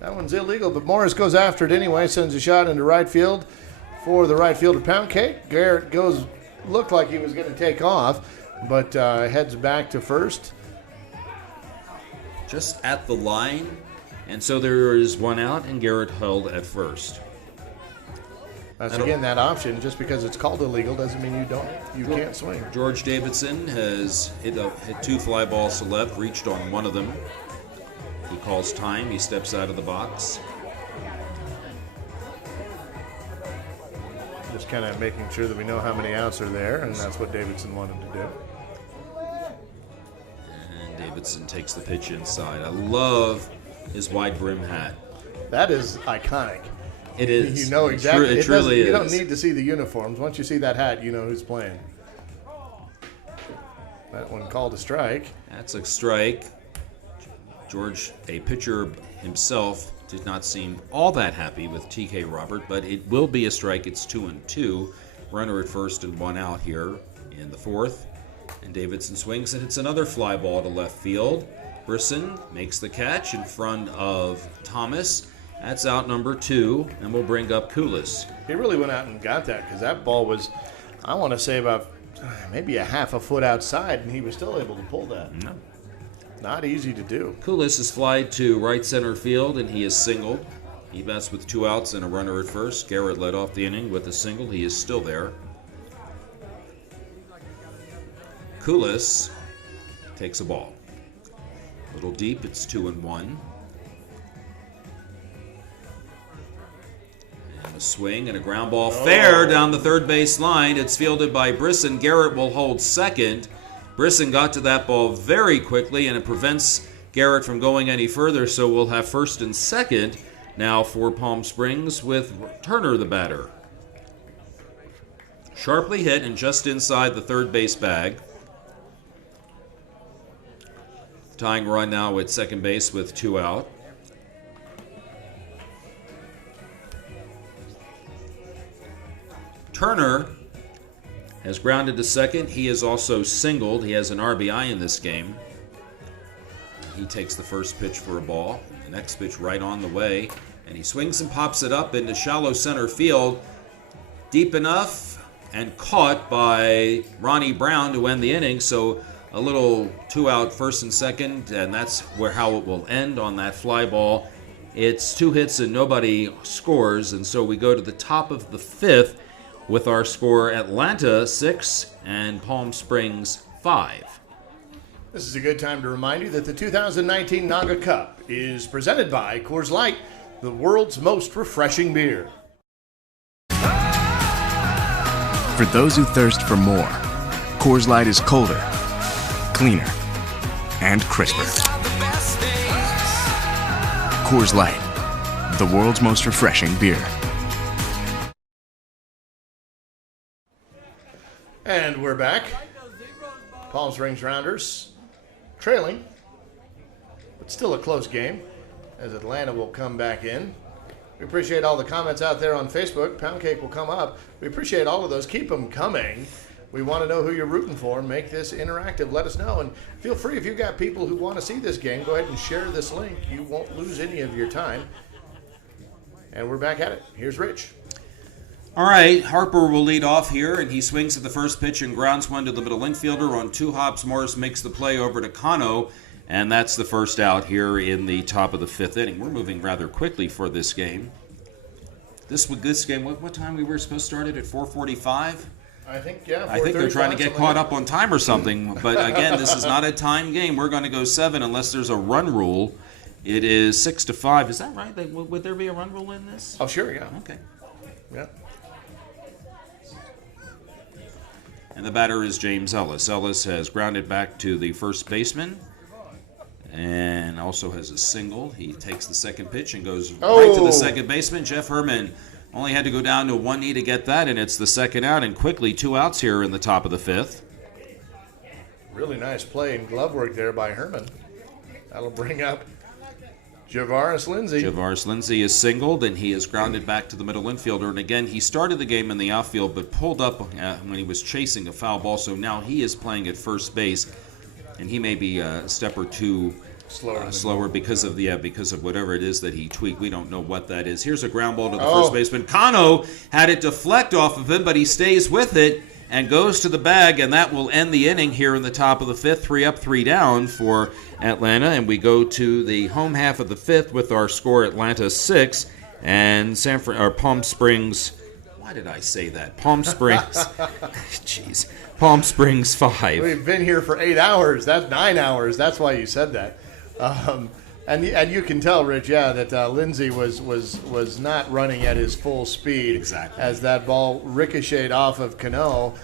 That one's illegal, but Morris goes after it anyway, sends a shot into right field for the right fielder, Pound Cake. Garrett looked like he was going to take off, but heads back to first. Just at the line, and so there is one out, and Garrett held at first. That's again that option. Just because it's called illegal doesn't mean you can't swing. George Davidson has hit 2 fly balls to left, reached on one of them. He calls time. He steps out of the box. Just kind of making sure that we know how many outs are there, and that's what Davidson wanted to do. And Davidson takes the pitch inside. I love his wide brim hat. That is iconic. It is. You know exactly. It truly is. You don't need to see the uniforms. Once you see that hat, you know who's playing. That one called a strike. That's a strike. George, a pitcher himself, did not seem all that happy with TK Robert, but it will be a strike. It's 2-2. Runner at first and 1 out here in the 4th. And Davidson swings and hits another fly ball to left field. Bisson makes the catch in front of Thomas. That's out number 2, and we'll bring up Kulis. He really went out and got that because that ball was, I want to say, about maybe a half a foot outside, and he was still able to pull that. No. Not easy to do. Kulis is flied to right center field, and he is singled. He bats with 2 outs and a runner at first. Garrett led off the inning with a single. He is still there. Kulis takes a ball. A little deep. It's 2-1. And a swing and a ground ball fair down the third base line. It's fielded by Bisson. Garrett will hold second. Bisson got to that ball very quickly, and it prevents Garrett from going any further, so we'll have first and second now for Palm Springs with Turner the batter. Sharply hit and just inside the third base bag. Tying run now at second base with 2 out. Turner has grounded to second. He is also singled. He has an RBI in this game. He takes the first pitch for a ball. The next pitch right on the way. And he swings and pops it up into shallow center field. Deep enough and caught by Ronnie Brown to end the inning. So a little 2 out first and second. And that's how it will end on that fly ball. It's 2 hits and nobody scores. And so we go to the top of the 5th. With our score, Atlanta 6 and Palm Springs 5. This is a good time to remind you that the 2019 NAGAAA Cup is presented by Coors Light, the world's most refreshing beer. For those who thirst for more, Coors Light is colder, cleaner, and crisper. Coors Light, the world's most refreshing beer. And we're back. Palm Springs Rounders trailing, but still a close game as Atlanta will come back in. We appreciate all the comments out there on Facebook. Pound Cake will come up. We appreciate all of those. Keep them coming. We want to know who you're rooting for. Make this interactive. Let us know. And feel free, if you've got people who want to see this game, go ahead and share this link. You won't lose any of your time. And we're back at it. Here's Rich. All right, Harper will lead off here, and he swings at the first pitch and grounds one to the middle infielder. On 2 hops, Morris makes the play over to Cano, and that's the first out here in the top of the 5th inning. We're moving rather quickly for this game. This game, what time we were supposed to start it at 4:45? I think, yeah. I think they're trying to get caught up on time or something. But again, this is not a time game. We're going to go 7 unless there's a run rule. It is 6-5. Is that right? Would there be a run rule in this? Oh, sure, yeah. Okay. Yeah. And the batter is James Ellis. Ellis has grounded back to the first baseman and also has a single. He takes the second pitch and goes right to the second baseman. Jeff Herman only had to go down to 1 knee to get that, and it's the second out, and quickly 2 outs here in the top of the 5th. Really nice play and glove work there by Herman. That'll bring up Javaris Lindsay. Javaris Lindsay is singled, and he is grounded back to the middle infielder. And again, he started the game in the outfield, but pulled up when he was chasing a foul ball. So now he is playing at first base, and he may be a step or two slower because of whatever it is that he tweaked. We don't know what that is. Here's a ground ball to the first baseman. Cano had it deflect off of him, but he stays with it and goes to the bag, and that will end the inning here in the top of the 5th. 3 up, 3 down for Atlanta, and we go to the home half of the 5th with our score Atlanta 6 and Palm Springs. Why did I say that? Palm Springs. Jeez. Palm Springs 5. We've been here for 8 hours. That's 9 hours. That's why you said that. And you can tell, Rich, that Lindsay was not running at his full speed. Exactly. As that ball ricocheted off of Cano.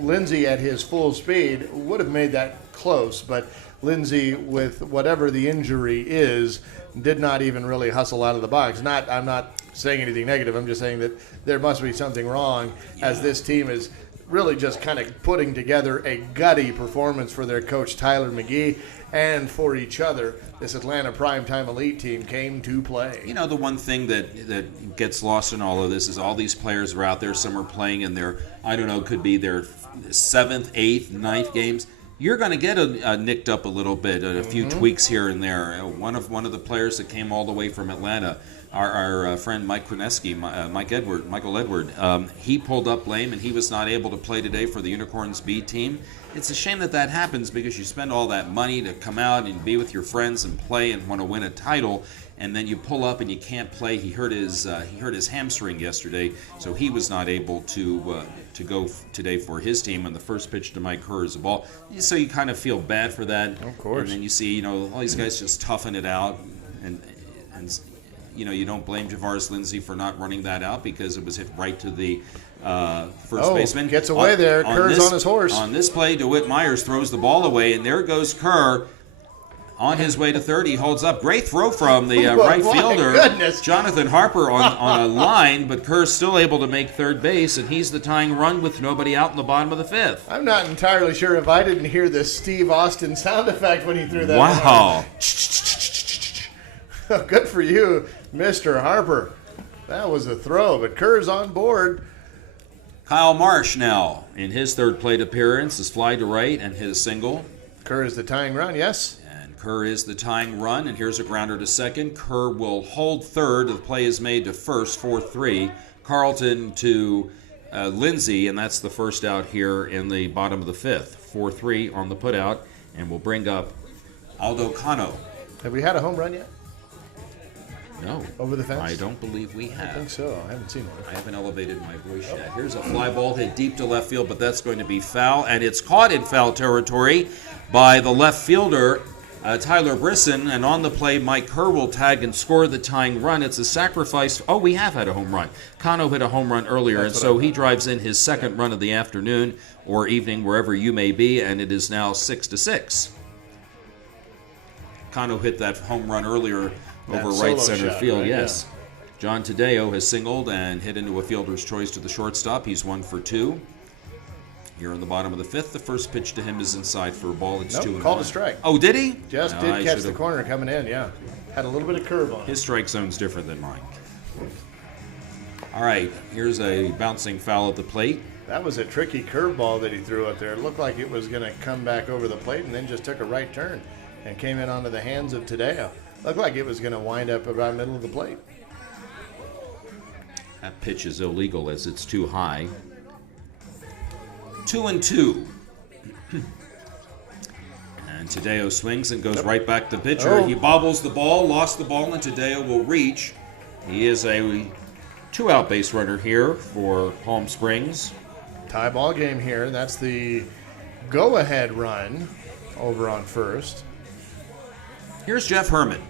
Lindsay at his full speed would have made that close, but Lindsay, with whatever the injury is, did not even really hustle out of the box. I'm not saying anything negative. I'm just saying that there must be something wrong as this team is really just kind of putting together a gutty performance for their coach Tyler McGee and for each other. This Atlanta Primetime Elite team came to play. You know, the one thing that gets lost in all of this is all these players are out there. Some are playing in their, I don't know, could be their 7th, 8th, 9th games. You're going to get nicked up a little bit, a few tweaks here and there. One of the players that came all the way from Atlanta, our friend Mike Kreneski, Michael Edward, he pulled up lame and he was not able to play today for the Unicorns B team. It's a shame that happens because you spend all that money to come out and be with your friends and play and want to win a title, and then you pull up and you can't play. He hurt his hamstring yesterday, so he was not able to go today for his team. And the first pitch to Mike Kerr is a ball, so you kind of feel bad for that. Of course. And then you see, all these guys just toughen it out, and you don't blame Javaris Lindsay for not running that out because it was hit right to the first baseman. Gets away there. Kerr's on his horse. On this play, DeWitt Myers throws the ball away, and there goes Kerr on his way to third. He holds up. Great throw from the right fielder, goodness. Jonathan Harper, on a line, but Kerr's still able to make third base, and he's the tying run with nobody out in the bottom of the 5th. I'm not entirely sure if I didn't hear the Steve Austin sound effect when he threw that. Wow. Good for you, Mr. Harper. That was a throw, but Kerr's on board. Kyle Marsh now, in his third plate appearance, is fly to right and hit a single. Kerr is the tying run, yes. And Kerr is the tying run, and here's a grounder to second. Kerr will hold third. The play is made to first, 4-3. Carlton to Lindsay, and that's the first out here in the bottom of the 5th. 4-3 on the putout, and we'll bring up Aldo Cano. Have we had a home run yet? No. Over the fence? I don't believe we have. I think so. I haven't seen one. I haven't elevated my voice yet. Here's a fly ball hit deep to left field, but that's going to be foul, and it's caught in foul territory by the left fielder, Tyler Bisson, and on the play, Mike Kerr will tag and score the tying run. It's a sacrifice. Oh, we have had a home run. Cano hit a home run earlier, and so he drives in his second run of the afternoon or evening, wherever you may be, and it is now 6-6. Cano hit that home run earlier over right center field, right? Yes. Yeah. John Tadeo has singled and hit into a fielder's choice to the shortstop. He's 1 for 2. Here in the bottom of the 5th, the first pitch to him is inside for a ball. It's 2-1. Called a strike. Oh, did he? Just did catch the corner coming in, yeah. Had a little bit of curve on it. His strike zone's different than mine. All right, here's a bouncing foul at the plate. That was a tricky curveball that he threw out there. It looked like it was going to come back over the plate and then just took a right turn and came in onto the hands of Tadeo. Looked like it was going to wind up about middle of the plate. That pitch is illegal as it's too high. 2-2. And Tadeo swings and goes right back to the pitcher. He bobbles the ball, lost the ball, and Tadeo will reach. He is a 2-out base runner here for Palm Springs. Tie ball game here. That's the go-ahead run over on first. Here's Jeff Herman.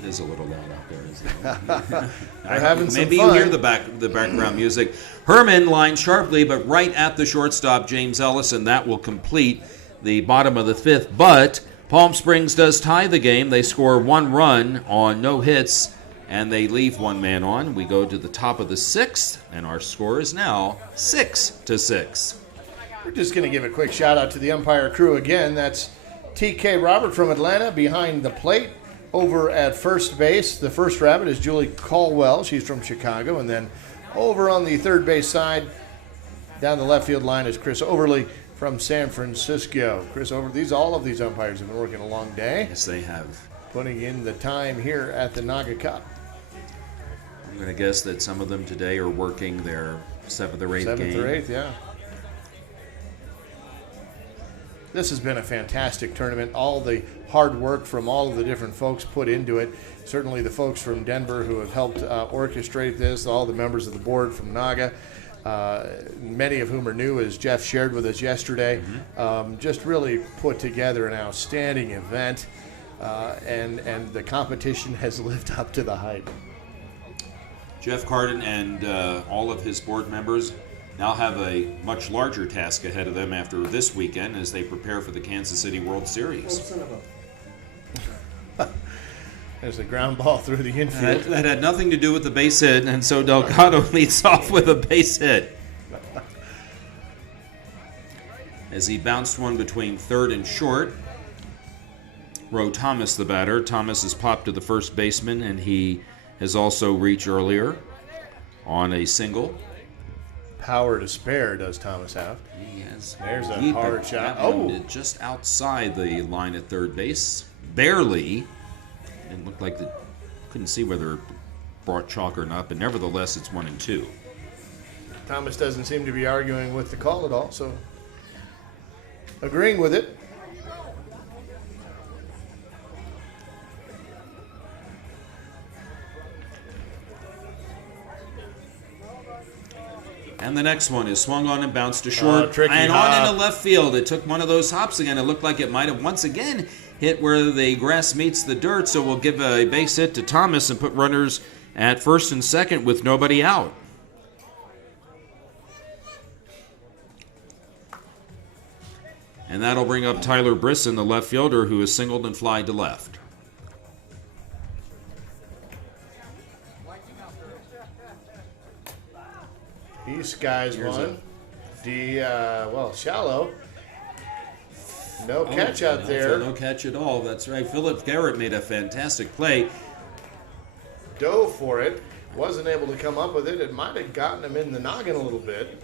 It is a little loud out there, isn't it? I'm having some maybe fun. You hear the background music. Herman lined sharply, but right at the shortstop, James Ellis, and that will complete the bottom of the 5th. But Palm Springs does tie the game. They score 1 run on no hits, and they leave 1 man on. We go to the top of the 6th, and our score is now 6-6. We're just going to give a quick shout out to the umpire crew again. That's TK Robert from Atlanta behind the plate. Over at first base, the first rabbit is Julie Caldwell. She's from Chicago. And then over on the third base side, down the left field line, is Chris Overly from San Francisco. Chris Overly, all of these umpires have been working a long day. Yes, they have. Putting in the time here at the NAGAAA Cup. I'm going to guess that some of them today are working their 7th or 8th game. 7th or 8th, yeah. This has been a fantastic tournament. All the hard work from all of the different folks put into it. Certainly the folks from Denver who have helped orchestrate this, all the members of the board from NAGAAA, many of whom are new, as Jeff shared with us yesterday. Just really put together an outstanding event, and the competition has lived up to the hype. Jeff Carden and all of his board members now have a much larger task ahead of them after this weekend as they prepare for the Kansas City World Series. There's a ground ball through the infield. That had nothing to do with the base hit, and so Delgado leads off with a base hit. As he bounced one between third and short. Roe Thomas, the batter. Thomas has popped to the first baseman, and he has also reached earlier on a single. Power to spare, does Thomas have? He has. There's a deep, hard shot. That one just outside the line at third base. Barely. It looked like they couldn't see whether it brought chalk or not, but nevertheless, it's 1-2. Thomas doesn't seem to be arguing with the call at all, so agreeing with it. And the next one is swung on and bounced to short and hop. on into left field. It took one of those hops again. It looked like it might have once again hit where the grass meets the dirt, so we'll give a base hit to Thomas and put runners at first and second with nobody out. And that'll bring up Tyler Bisson, the left fielder, who is singled and flied to left. He skies one. Shallow. No catch out there. No catch at all. That's right. Phillip Garrett made a fantastic play. Dove for it. Wasn't able to come up with it. It might have gotten him in the noggin a little bit.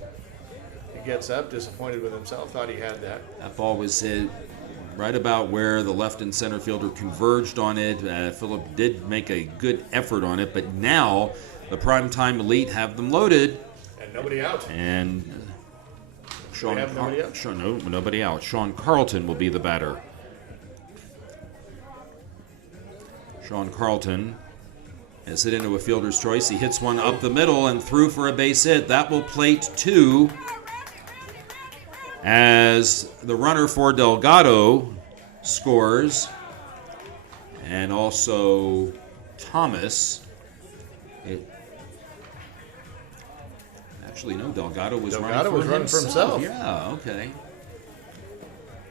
He gets up, disappointed with himself. Thought he had that. That ball was hit right about where the left and center fielder converged on it. Phillip did make a good effort on it, but now the primetime elite have them loaded. And nobody out. And nobody out? Nobody out. Sean Carlton will be the batter. Sean Carlton has hit into a fielder's choice. He hits one up the middle and through for a base hit. That will plate two as the runner for Delgado scores. And also Thomas. Actually, no, Delgado was running for himself. Yeah, okay.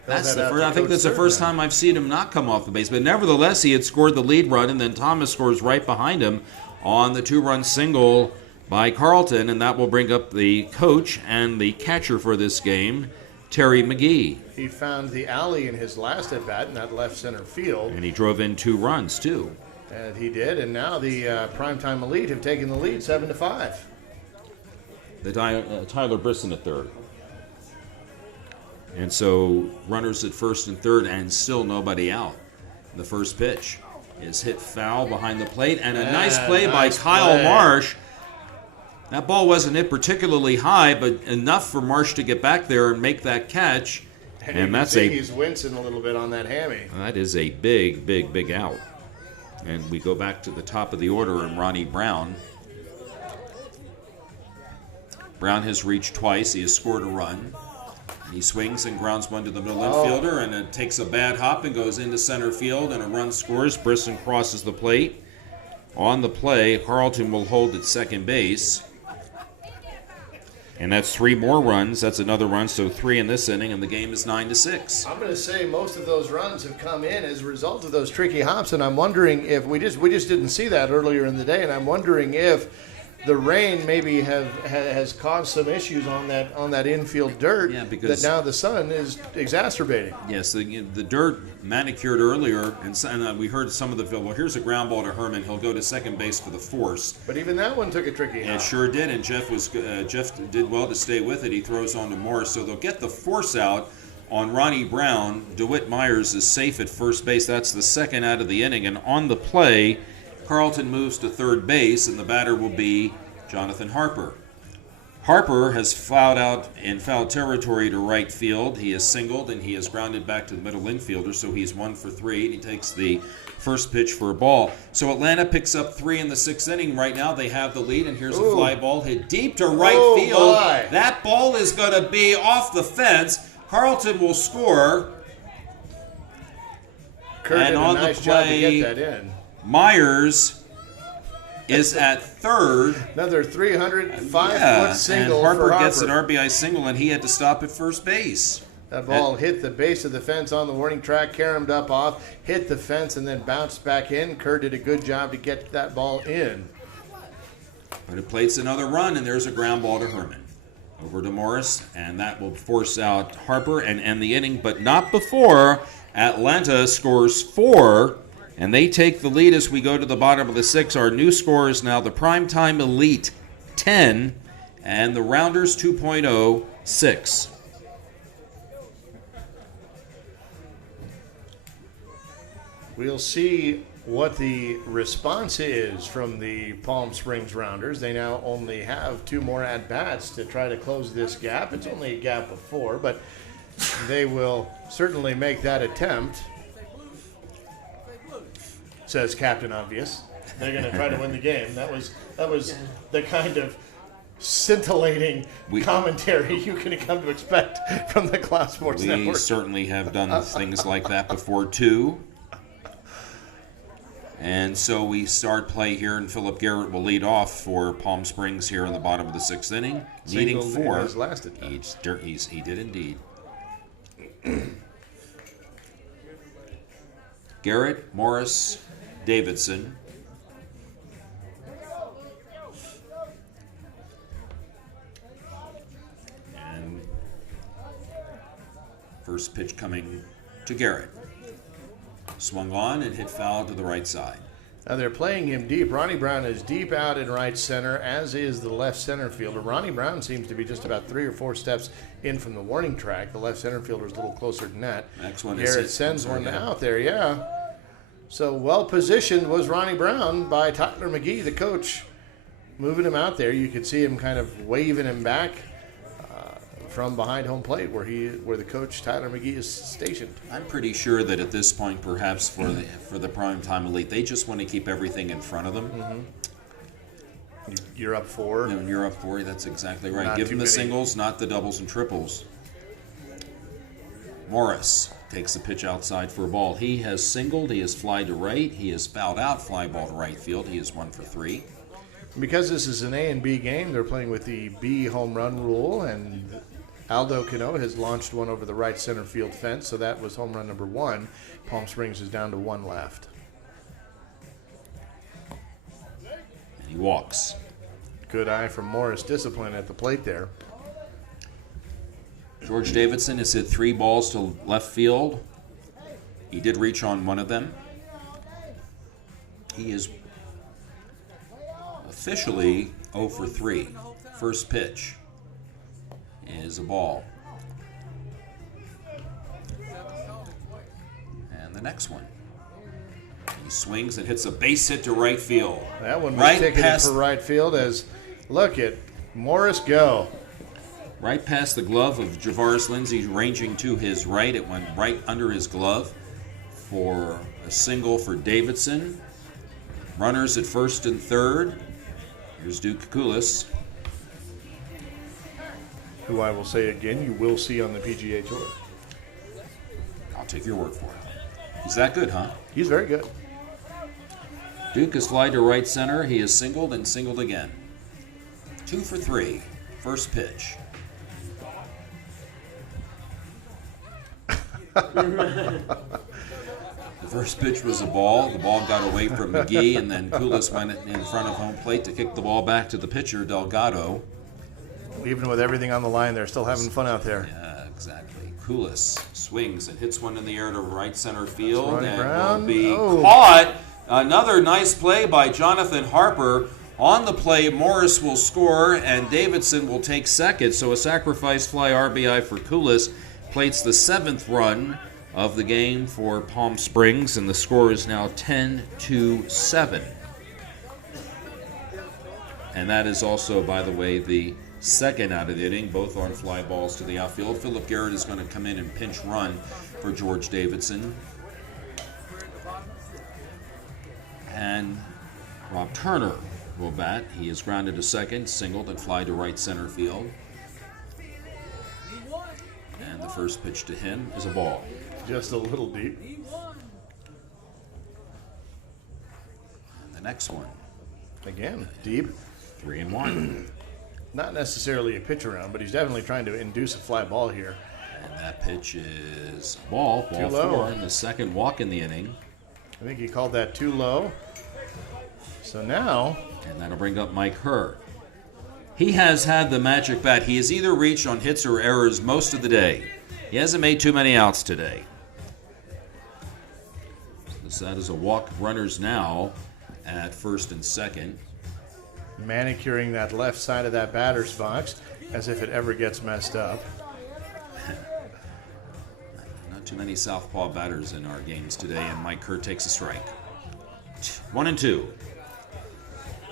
That's the first. I think that's the first time I've seen him not come off the base. But nevertheless, he had scored the lead run, and then Thomas scores right behind him on the two-run single by Carlton, and that will bring up the coach and the catcher for this game, Terry McGee. He found the alley in his last at-bat in that left center field. And he drove in 2 runs, too. And he did, and now the primetime elite have taken the lead 7-5. Tyler Bisson at third. And so runners at first and third and still nobody out. The first pitch is hit foul behind the plate, and a nice play by Kyle Marsh. That ball wasn't hit particularly high, but enough for Marsh to get back there and make that catch. And that's he's wincing a little bit on that hammy. That is a big, big, big out. And we go back to the top of the order and Ronnie Brown. Brown has reached twice. He has scored a run. He swings and grounds one to the middle infielder, and it takes a bad hop and goes into center field, and a run scores. Bisson crosses the plate. On the play, Carlton will hold at second base. And that's 3 more runs. That's another run, so 3 in this inning, and the game is 9-6. I'm going to say most of those runs have come in as a result of those tricky hops, and I'm wondering if we just didn't see that earlier in the day, and I'm wondering if the rain maybe has caused some issues on that infield dirt that now the sun is exacerbating. Yes, the dirt manicured earlier, and we heard some of the field. Well, here's a ground ball to Herman. He'll go to second base for the force. But even that one took a tricky hop. It sure did, and Jeff did well to stay with it. He throws on to Morris, so they'll get the force out on Ronnie Brown. DeWitt Myers is safe at first base. That's the second out of the inning, and on the play, Carlton moves to third base, and the batter will be Jonathan Harper. Harper has fouled out in foul territory to right field. He has singled, and he has grounded back to the middle infielder, so he's 1 for 3, and he takes the first pitch for a ball. So Atlanta picks up 3 in the 6th inning. Right now they have the lead, and here's a fly ball hit deep to right field. My. That ball is going to be off the fence. Carlton will score. Kurt did a nice job to get that in. Myers is at third. Another 305-foot single and Harper for gets an RBI single, and he had to stop at first base. That ball hit the base of the fence on the warning track, caromed up off, hit the fence, and then bounced back in. Kerr did a good job to get that ball in. But it plates another run, and there's a ground ball to Herman. Over to Morris, and that will force out Harper and end the inning, but not before Atlanta scores 4, and they take the lead as we go to the bottom of the 6th. Our new score is now the Primetime Elite 10, and the Rounders 2.0 6. We'll see what the response is from the Palm Springs Rounders. They now only have 2 more at-bats to try to close this gap. It's only a gap of 4, but they will certainly make that attempt, says Captain Obvious. They're going to try to win the game. That was the kind of scintillating commentary you can come to expect from the Cloud Sports Network. We certainly have done things like that before, too. And so we start play here, and Phillip Garrett will lead off for Palm Springs here in the bottom of the 6th inning, leading 4. His last at bat. He did indeed. Garrett, Morris, Davidson. And first pitch coming to Garrett. Swung on and hit foul to the right side. Now they're playing him deep. Ronnie Brown is deep out in right center, as is the left center fielder. Ronnie Brown seems to be just about 3 or 4 steps in from the warning track. The left center fielder is a little closer than that. Next one Garrett sends one out there, yeah. So well positioned was Ronnie Brown by Tyler McGee, the coach, moving him out there. You could see him kind of waving him back from behind home plate where the coach Tyler McGee is stationed. I'm pretty sure that at this point, perhaps for the Primetime Elite, they just want to keep everything in front of them. Mm-hmm. You're up 4. And when you're up 4, that's exactly right. Give them the singles, not the doubles and triples. Morris takes the pitch outside for a ball. He has singled, he has flied to right, he has fouled out, fly ball to right field. He is 1 for 3. Because this is an A and B game, they're playing with the B home run rule, and Aldo Cano has launched one over the right center field fence, so that was home run number 1. Palm Springs is down to 1 left. And he walks. Good eye from Morris. Discipline at the plate there. George Davidson has hit 3 balls to left field. He did reach on one of them. He is officially 0 for 3. First pitch is a ball. And the next one. He swings and hits a base hit to right field. That one was ticketed for right field as, look at Morris go. Right past the glove of Javaris Lindsay, ranging to his right. It went right under his glove for a single for Davidson. Runners at first and third. Here's Duke Kulis, who I will say again, you will see on the PGA Tour. I'll take your word for it. He's that good, huh? He's very good. Duke has flied to right center. He has singled and singled again. 2 for 3. First pitch. The first pitch was a ball. The ball got away from McGee, and then Kulis went in front of home plate to kick the ball back to the pitcher, Delgado. Even with everything on the line, they're still having fun out there. Yeah, exactly. Kulis swings and hits one in the air to right center field, Ronnie and Brown will be caught. Another nice play by Jonathan Harper. On the play, Morris will score, and Davidson will take second. So a sacrifice fly RBI for Kulis plates the 7th run of the game for Palm Springs, and the score is now 10-7. And that is also, by the way, the second out of the inning, both on fly balls to the outfield. Phillip Garrett is going to come in and pinch run for George Davidson. And Rob Turner will bat. He is grounded to second, singled, and fly to right center field. And the first pitch to him is a ball. Just a little deep. And the next one. Again, deep. 3-1. Not necessarily a pitch around, but he's definitely trying to induce a fly ball here. And that pitch is ball Too low. 4, and the second walk in the inning. I think he called that too low. So now, And that'll bring up Mike Herr. He has had the magic bat. He has either reached on hits or errors most of the day. He hasn't made too many outs today. So that is a walk of runners now at first and second. manicuring that left side of that batter's box as if it ever gets messed up. Not too many southpaw batters in our games today, and Mike Herr takes a strike. 1-2.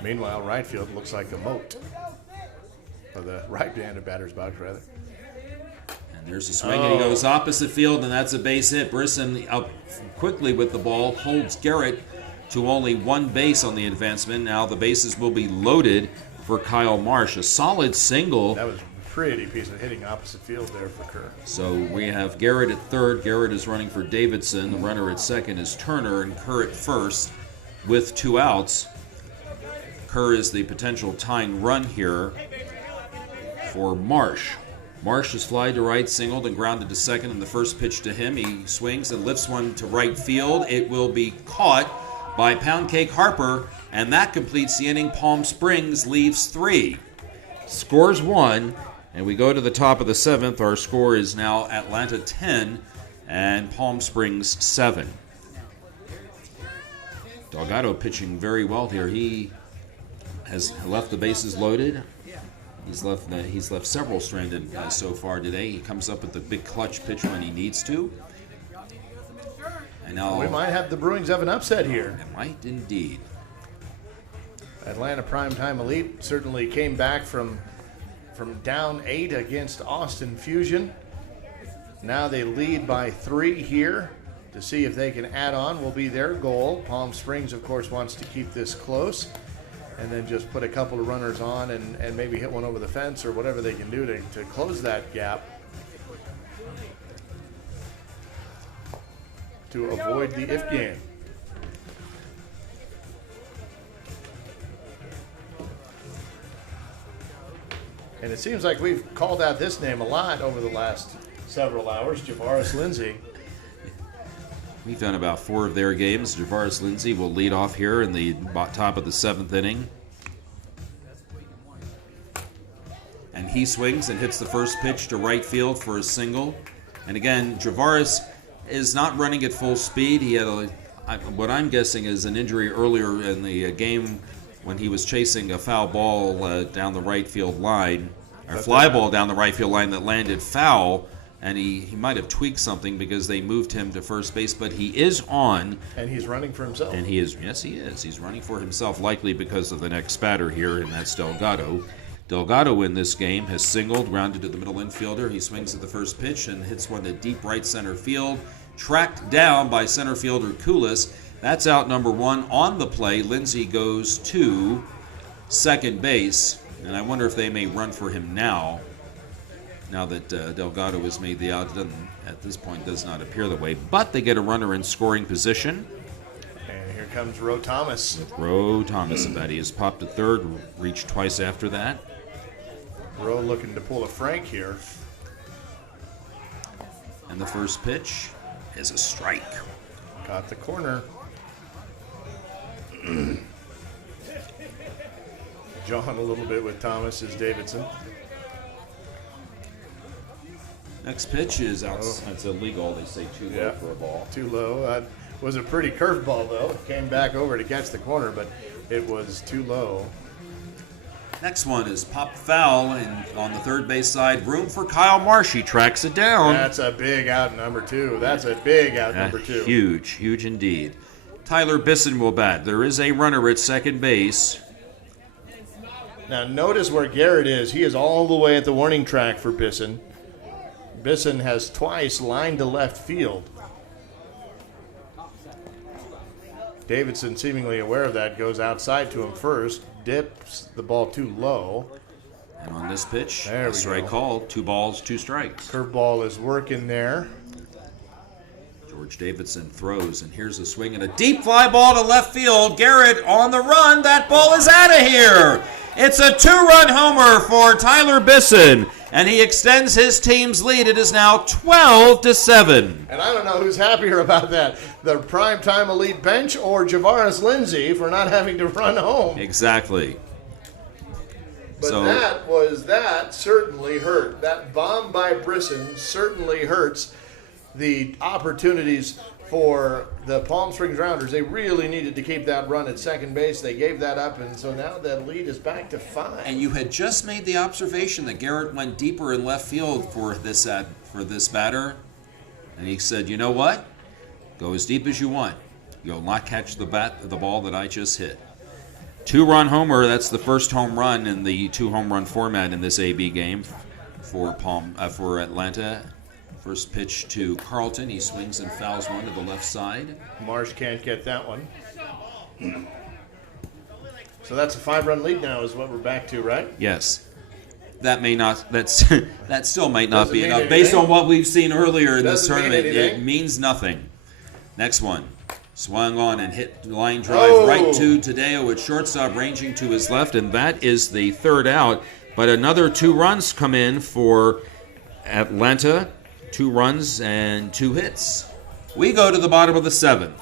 Meanwhile, right field looks like a moat. Or the right-handed batter's box, rather. And there's a swing, and he goes opposite field, and that's a base hit. Bisson up quickly with the ball, holds Garrett to only one base on the advancement. Now the bases will be loaded for Kyle Marsh. A solid single. That was a pretty piece of hitting opposite field there for Kerr. So we have Garrett at third. Garrett is running for Davidson. The runner at second is Turner, and Kerr at first with 2 outs. Kerr is the potential tying run here for Marsh. Marsh is fly to right, singled and grounded to second, and the first pitch to him, he swings and lifts one to right field. It will be caught by Pound Cake Harper, and that completes the inning. Palm Springs leaves 3. Scores 1, and we go to the top of the 7th. Our score is now Atlanta 10 and Palm Springs 7. Delgado pitching very well here. He has left the bases loaded. He's left several stranded so far today. He comes up with the big clutch pitch when he needs to. And now We might have the Bruins have an upset here. it might indeed. Atlanta Primetime Elite certainly came back from down 8 against Austin Fusion. Now they lead by 3 here. To see if they can add on will be their goal. Palm Springs, of course, wants to keep this close and then just put a couple of runners on and maybe hit one over the fence or whatever they can do to close that gap to avoid the if game. And it seems like we've called out this name a lot over the last several hours, Javaris Lindsay. We've done about 4 of their games. Javaris Lindsay will lead off here in the top of the 7th inning. And he swings and hits the first pitch to right field for a single. And again, Javaris is not running at full speed. He had what I'm guessing is an injury earlier in the game when he was chasing a foul ball down the right field line, or fly ball down the right field line that landed foul. And he might have tweaked something because they moved him to first base, but he is on. And he's running for himself. And he is, yes, he is. He's running for himself, likely because of the next batter here, and that's Delgado. Delgado in this game has singled, grounded to the middle infielder. He swings at the first pitch and hits one to deep right center field. Tracked down by center fielder Kulis. That's out number 1 on the play. Lindsay goes to second base, and I wonder if they may run for him now that Delgado has made the out. At this point does not appear that way, but they get a runner in scoring position. And here comes Roe Thomas. Roe Thomas at bat. He has popped to third, reached twice after that. Roe looking to pull a Frank here. And the first pitch is a strike. Caught the corner. John a little bit with Thomas is Davidson. Next pitch is out. That's illegal. They say too low for a ball. Too low. That was a pretty curveball, though. It came back over to catch the corner, but it was too low. Next one is popped foul, and on the third base side, room for Kyle Marsh. He tracks it down. That's a big out number 2. That's a big out number 2. Huge, huge indeed. Tyler Bisson will bat. There is a runner at second base. Now notice where Garrett is. He is all the way at the warning track for Bisson. Bisson has twice lined to left field. Davidson, seemingly aware of that, goes outside to him first, dips the ball too low. And on this pitch, There a we strike go. called. 2 balls, 2 strikes. Curveball is working there. George George. Davidson throws, and here's a swing and a deep fly ball to left field. Garrett on the run. That ball is out of here. It's a 2-run homer for Tyler Bisson, and he extends his team's lead. It is now 12-7. And I don't know who's happier about that, the primetime elite bench or Javaris Lindsay for not having to run home. Exactly. But that certainly hurt. That bomb by Bisson certainly hurts the opportunities for the Palm Springs Rounders. They really needed to keep that run at second base. They gave that up, and so now that lead is back to 5. And you had just made the observation that Garrett went deeper in left field for this batter, and he said, "You know what? Go as deep as you want. You'll not catch the ball that I just hit." 2-run homer. That's the first home run in the 2-home-run format in this AB game for Atlanta. First pitch to Carlton. He swings and fouls one to the left side. Marsh can't get that one. So that's a 5-run lead now is what we're back to, right? Yes. That may not. That still might not be enough. Anything. Based on what we've seen earlier in this Doesn't mean tournament, anything. it means nothing. Next one. Swung on and hit line drive right to Tadeo at shortstop, ranging to his left, and that is the third out. But another 2 runs come in for Atlanta. 2 runs and 2 hits. We go to the bottom of the 7th,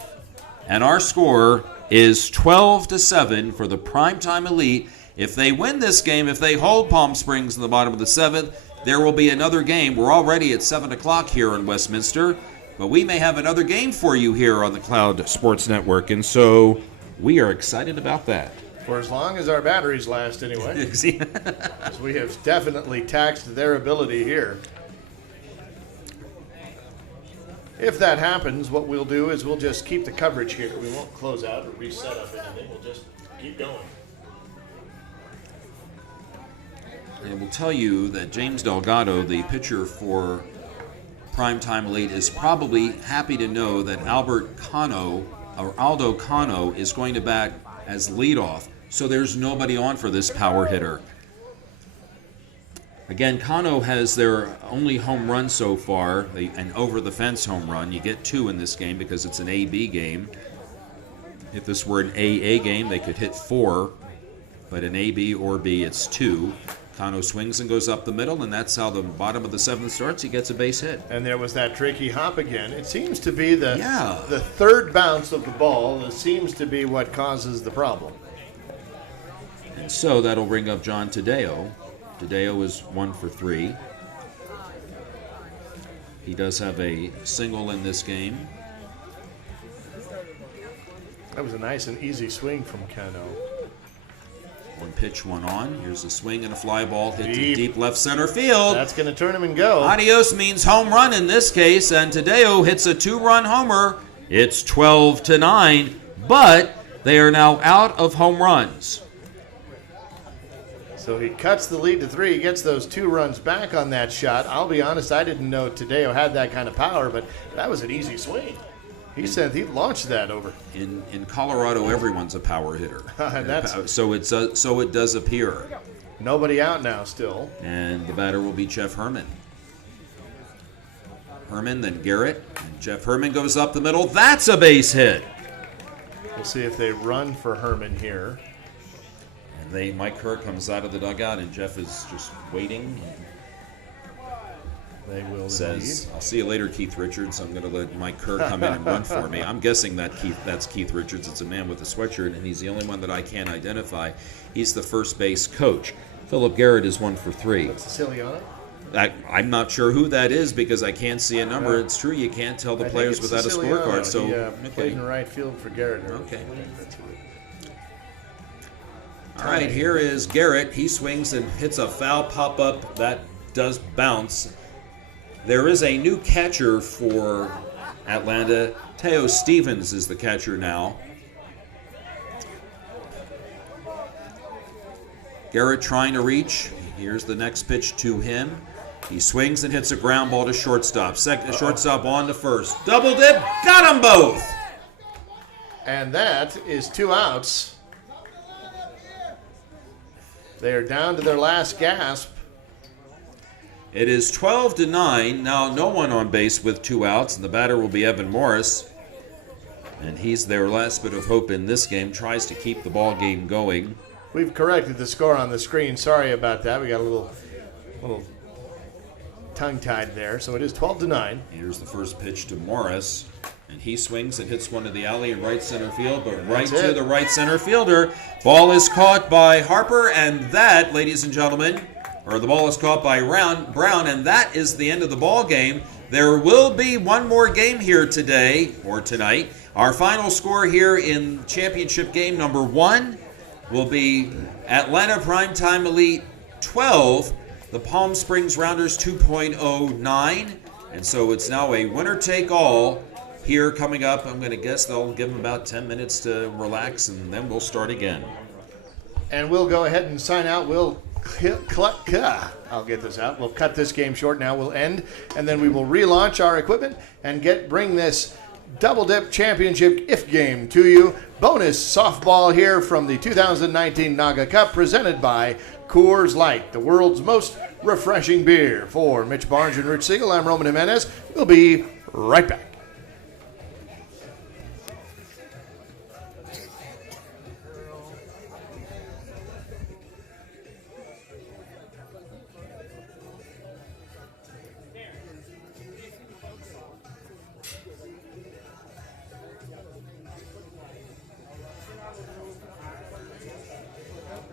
and our score is 12-7 for the Primetime Elite. If they win this game, if they hold Palm Springs in the bottom of the 7th, there will be another game. We're already at 7 o'clock here in Westminster, but we may have another game for you here on the Cloud Sports Network, and so we are excited about that. For as long as our batteries last, anyway. 'Cause we have definitely taxed their ability here. If that happens, what we'll do is we'll just keep the coverage here. We won't close out or reset up anything. We'll just keep going. I will tell you that James Delgado, the pitcher for Primetime Elite, is probably happy to know that Aldo Cano is going to bat as leadoff, so there's nobody on for this power hitter. Again, Cano has their only home run so far, an over-the-fence home run. You get 2 in this game because it's an AB game. If this were an AA game, they could hit 4, but an AB or B, it's 2. Cano swings and goes up the middle, and that's how the bottom of the 7th starts. He gets a base hit. And there was that tricky hop again. It seems to be the third bounce of the ball that seems to be what causes the problem. And so that'll bring up John Tadeo. Tadeo is 1 for 3. He does have a single in this game. That was a nice and easy swing from Cano. 1 pitch, 1 on. Here's a swing and a fly ball hit to deep left center field. That's going to turn him and go. Adios means home run in this case, and Tadeo hits a 2-run homer. It's 12-9, but they are now out of home runs. So he cuts the lead to 3. He gets those 2 runs back on that shot. I'll be honest, I didn't know Tadeo had that kind of power, but that was an easy swing. He said he launched that over. In Colorado, everyone's a power hitter. So it does appear. Nobody out now still. And the batter will be Jeff Herman. Herman, then Garrett. And Jeff Herman goes up the middle. That's a base hit. We'll see if they run for Herman here. Mike Kerr comes out of the dugout, and Jeff is just waiting. They will says, indeed. "I'll see you later, Keith Richards. I'm going to let Mike Kerr come in and run for me." I'm guessing that's Keith Richards. It's a man with a sweatshirt, and he's the only one that I can identify. He's the first base coach. Phillip Garrett is 1 for 3. Siciliano? I'm not sure who that is because I can't see a number. It's true, you can't tell the players without a scorecard. So he played in right field for Garrett. Okay. All right, here is Garrett. He swings and hits a foul pop-up that does bounce. There is a new catcher for Atlanta. Teo Stevens is the catcher now. Garrett trying to reach. Here's the next pitch to him. He swings and hits a ground ball to shortstop. Shortstop on to first. Double dip. Got them both. And that is 2 outs. They are down to their last gasp. It is 12-9. Now no one on base with 2 outs, and the batter will be Evan Morris. And he's their last bit of hope in this game, tries to keep the ball game going. We've corrected the score on the screen. Sorry about that. We got a little tongue-tied there. So it is 12-9. Here's the first pitch to Morris. And he swings and hits one to the alley in right center field, but right to the right center fielder. Ball is caught by Harper, and that, ladies and gentlemen, or the ball is caught by Brown, and that is the end of the ball game. There will be one more game here today, or tonight. Our final score here in championship game number 1 will be Atlanta Primetime Elite 12, the Palm Springs Rounders 2.09. And so it's now a winner-take-all here coming up. I'm going to guess they'll give them about 10 minutes to relax, and then we'll start again. And we'll go ahead and sign out. I'll get this out. We'll cut this game short now. We'll end, and then we will relaunch our equipment and bring this Double Dip Championship IF game to you. Bonus softball here from the 2019 NAGAAA Cup, presented by Coors Light, the world's most refreshing beer. For Mitch Barnes and Rich Siegel, I'm Roman Jimenez. We'll be right back.